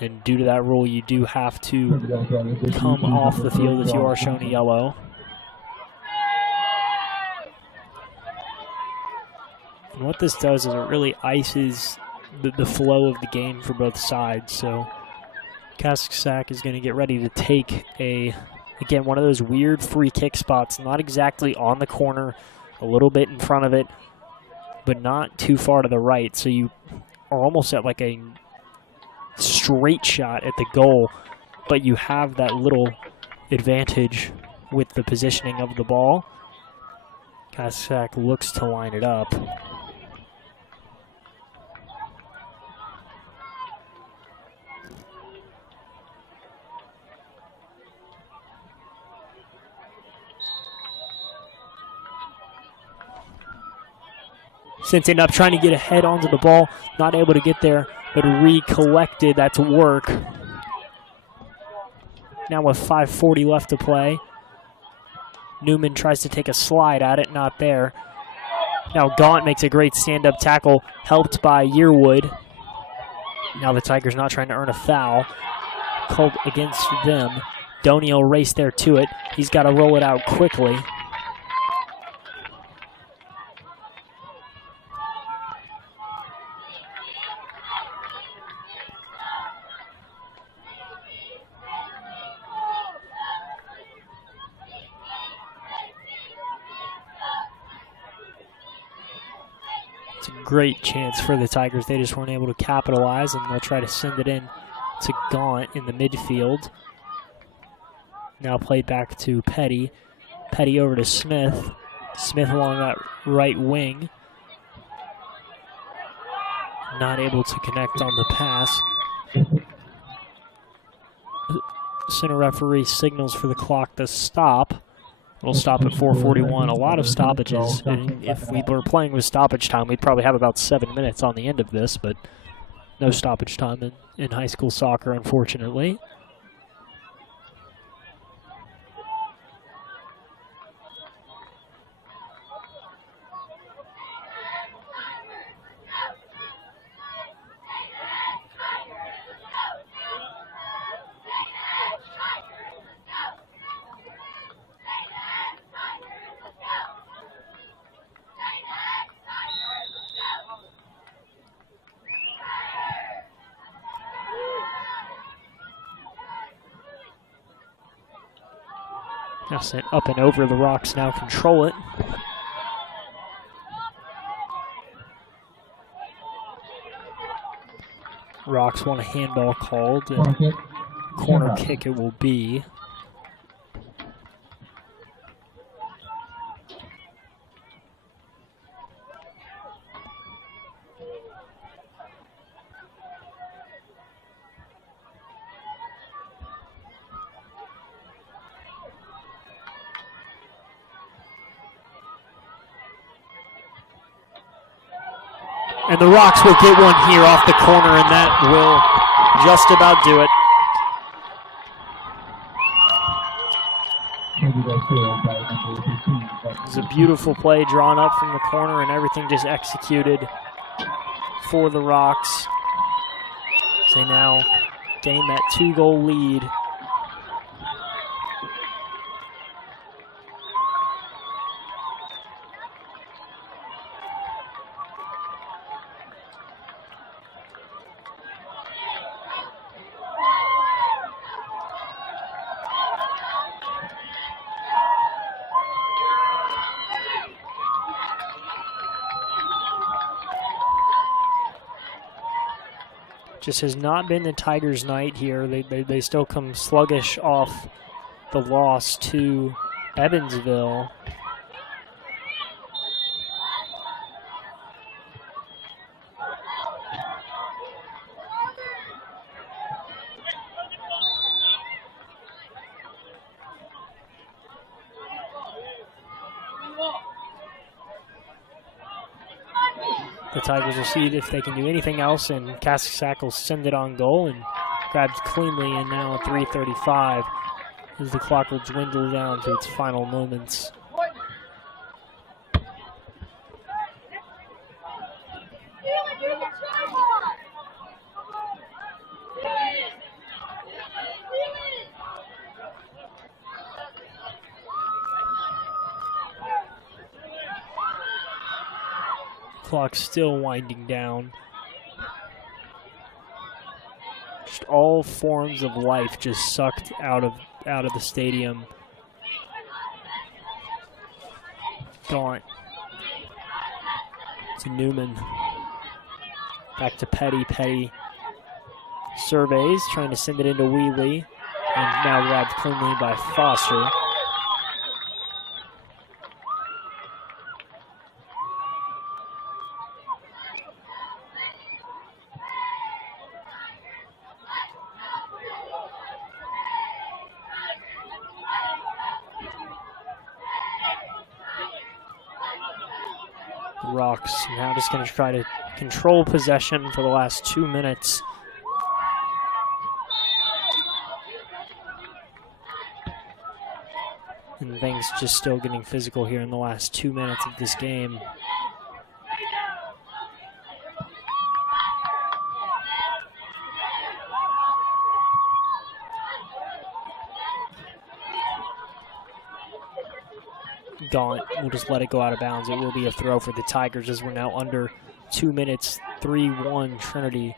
And due to that rule, you do have to come off the field if you are shown a yellow. And what this does is it really ices the flow of the game for both sides. So Kasksak is going to get ready to take again, one of those weird free kick spots, not exactly on the corner, a little bit in front of it, but not too far to the right. So you are almost at like a straight shot at the goal, but you have that little advantage with the positioning of the ball. Kasksak looks to line it up. Sent it up, trying to get ahead onto the ball, not able to get there, but recollected. That's work. Now with 5:40 left to play, Newman tries to take a slide at it, not there. Now Gaunt makes a great stand-up tackle, helped by Yearwood. Now the Tigers not trying to earn a foul. Called against them. Donio race there to it. He's got to roll it out quickly. It's a great chance for the Tigers. They just weren't able to capitalize, and they'll try to send it in to Gaunt in the midfield. Now played back to Petty. Petty over to Smith. Smith along that right wing. Not able to connect on the pass. Center referee signals for the clock to stop. It'll stop at 4:41. A lot of stoppages. And if we were playing with stoppage time, we'd probably have about 7 minutes on the end of this, but no stoppage time in high school soccer, unfortunately. Now sent up and over. The Rocks now control it. Rocks want a handball called, and corner kick it will be. And the Rocks will get one here off the corner, and that will just about do it. It was a beautiful play drawn up from the corner, and everything just executed for the Rocks. They now gain that 2-goal lead. Just has not been the Tigers' night here. They still come sluggish off the loss to Evansville. The Tigers will see if they can do anything else, and Cassack will send it on goal and grabs cleanly, and now at 3:35 as the clock will dwindle down to its final moments. Clock still winding down. Just all forms of life just sucked out of the stadium. Gaunt to Newman. Back to Petty. Petty surveys, trying to send it into Wheatley, and now grabbed cleanly by Foster. Rocks now just going to try to control possession for the last 2 minutes. And things just still getting physical here in the last 2 minutes of this game. Gaunt will just let it go out of bounds. It will be a throw for the Tigers as we're now under 2 minutes, 3-1 Trinity.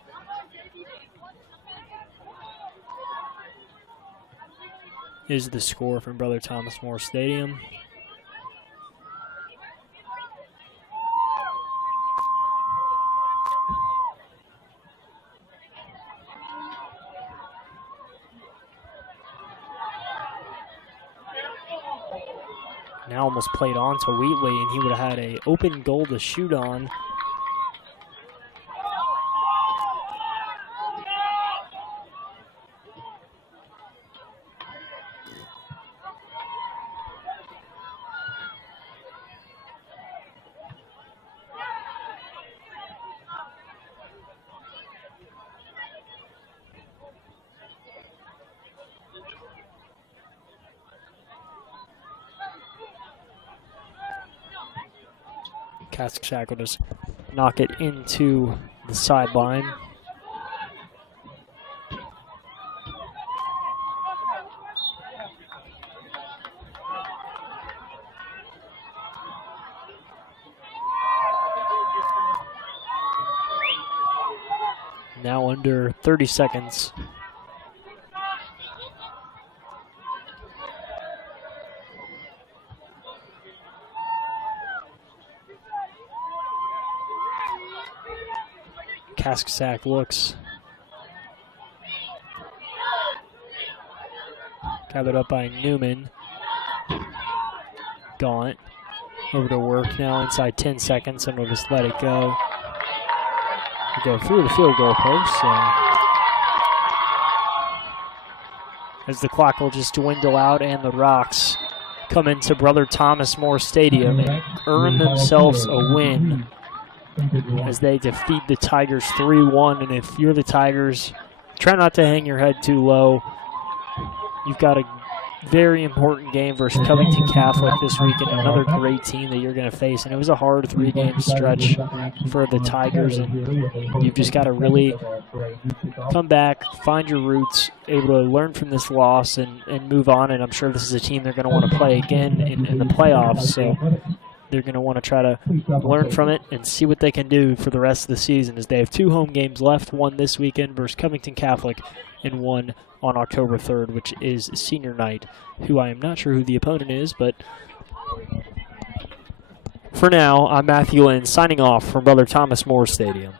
Is the score from Brother Thomas More Stadium. Now almost played on to Wheatley, and he would have had an open goal to shoot on. Cassack will just knock it into the sideline. Now under 30 seconds. Kasksack looks. Gathered up by Newman. Gaunt. Over to work now inside 10 seconds, and we'll just let it go. We'll go through the field goal post. As the clock will just dwindle out and the Rocks come into Brother Thomas More Stadium and earn themselves a win as they defeat the Tigers 3-1. And if you're the Tigers, try not to hang your head too low. You've got a very important game versus Covington Catholic this weekend, another great team that you're going to face. And it was a hard 3-game stretch for the Tigers, and you've just got to really come back, find your roots, able to learn from this loss and move on. And I'm sure this is a team they're going to want to play again in the playoffs, so they're going to want to try to learn from it and see what they can do for the rest of the season, as they have 2 home games left, one this weekend versus Covington Catholic and one on October 3rd, which is senior night, who I am not sure who the opponent is, but for now, I'm Matthew Lynn signing off from Brother Thomas More Stadium.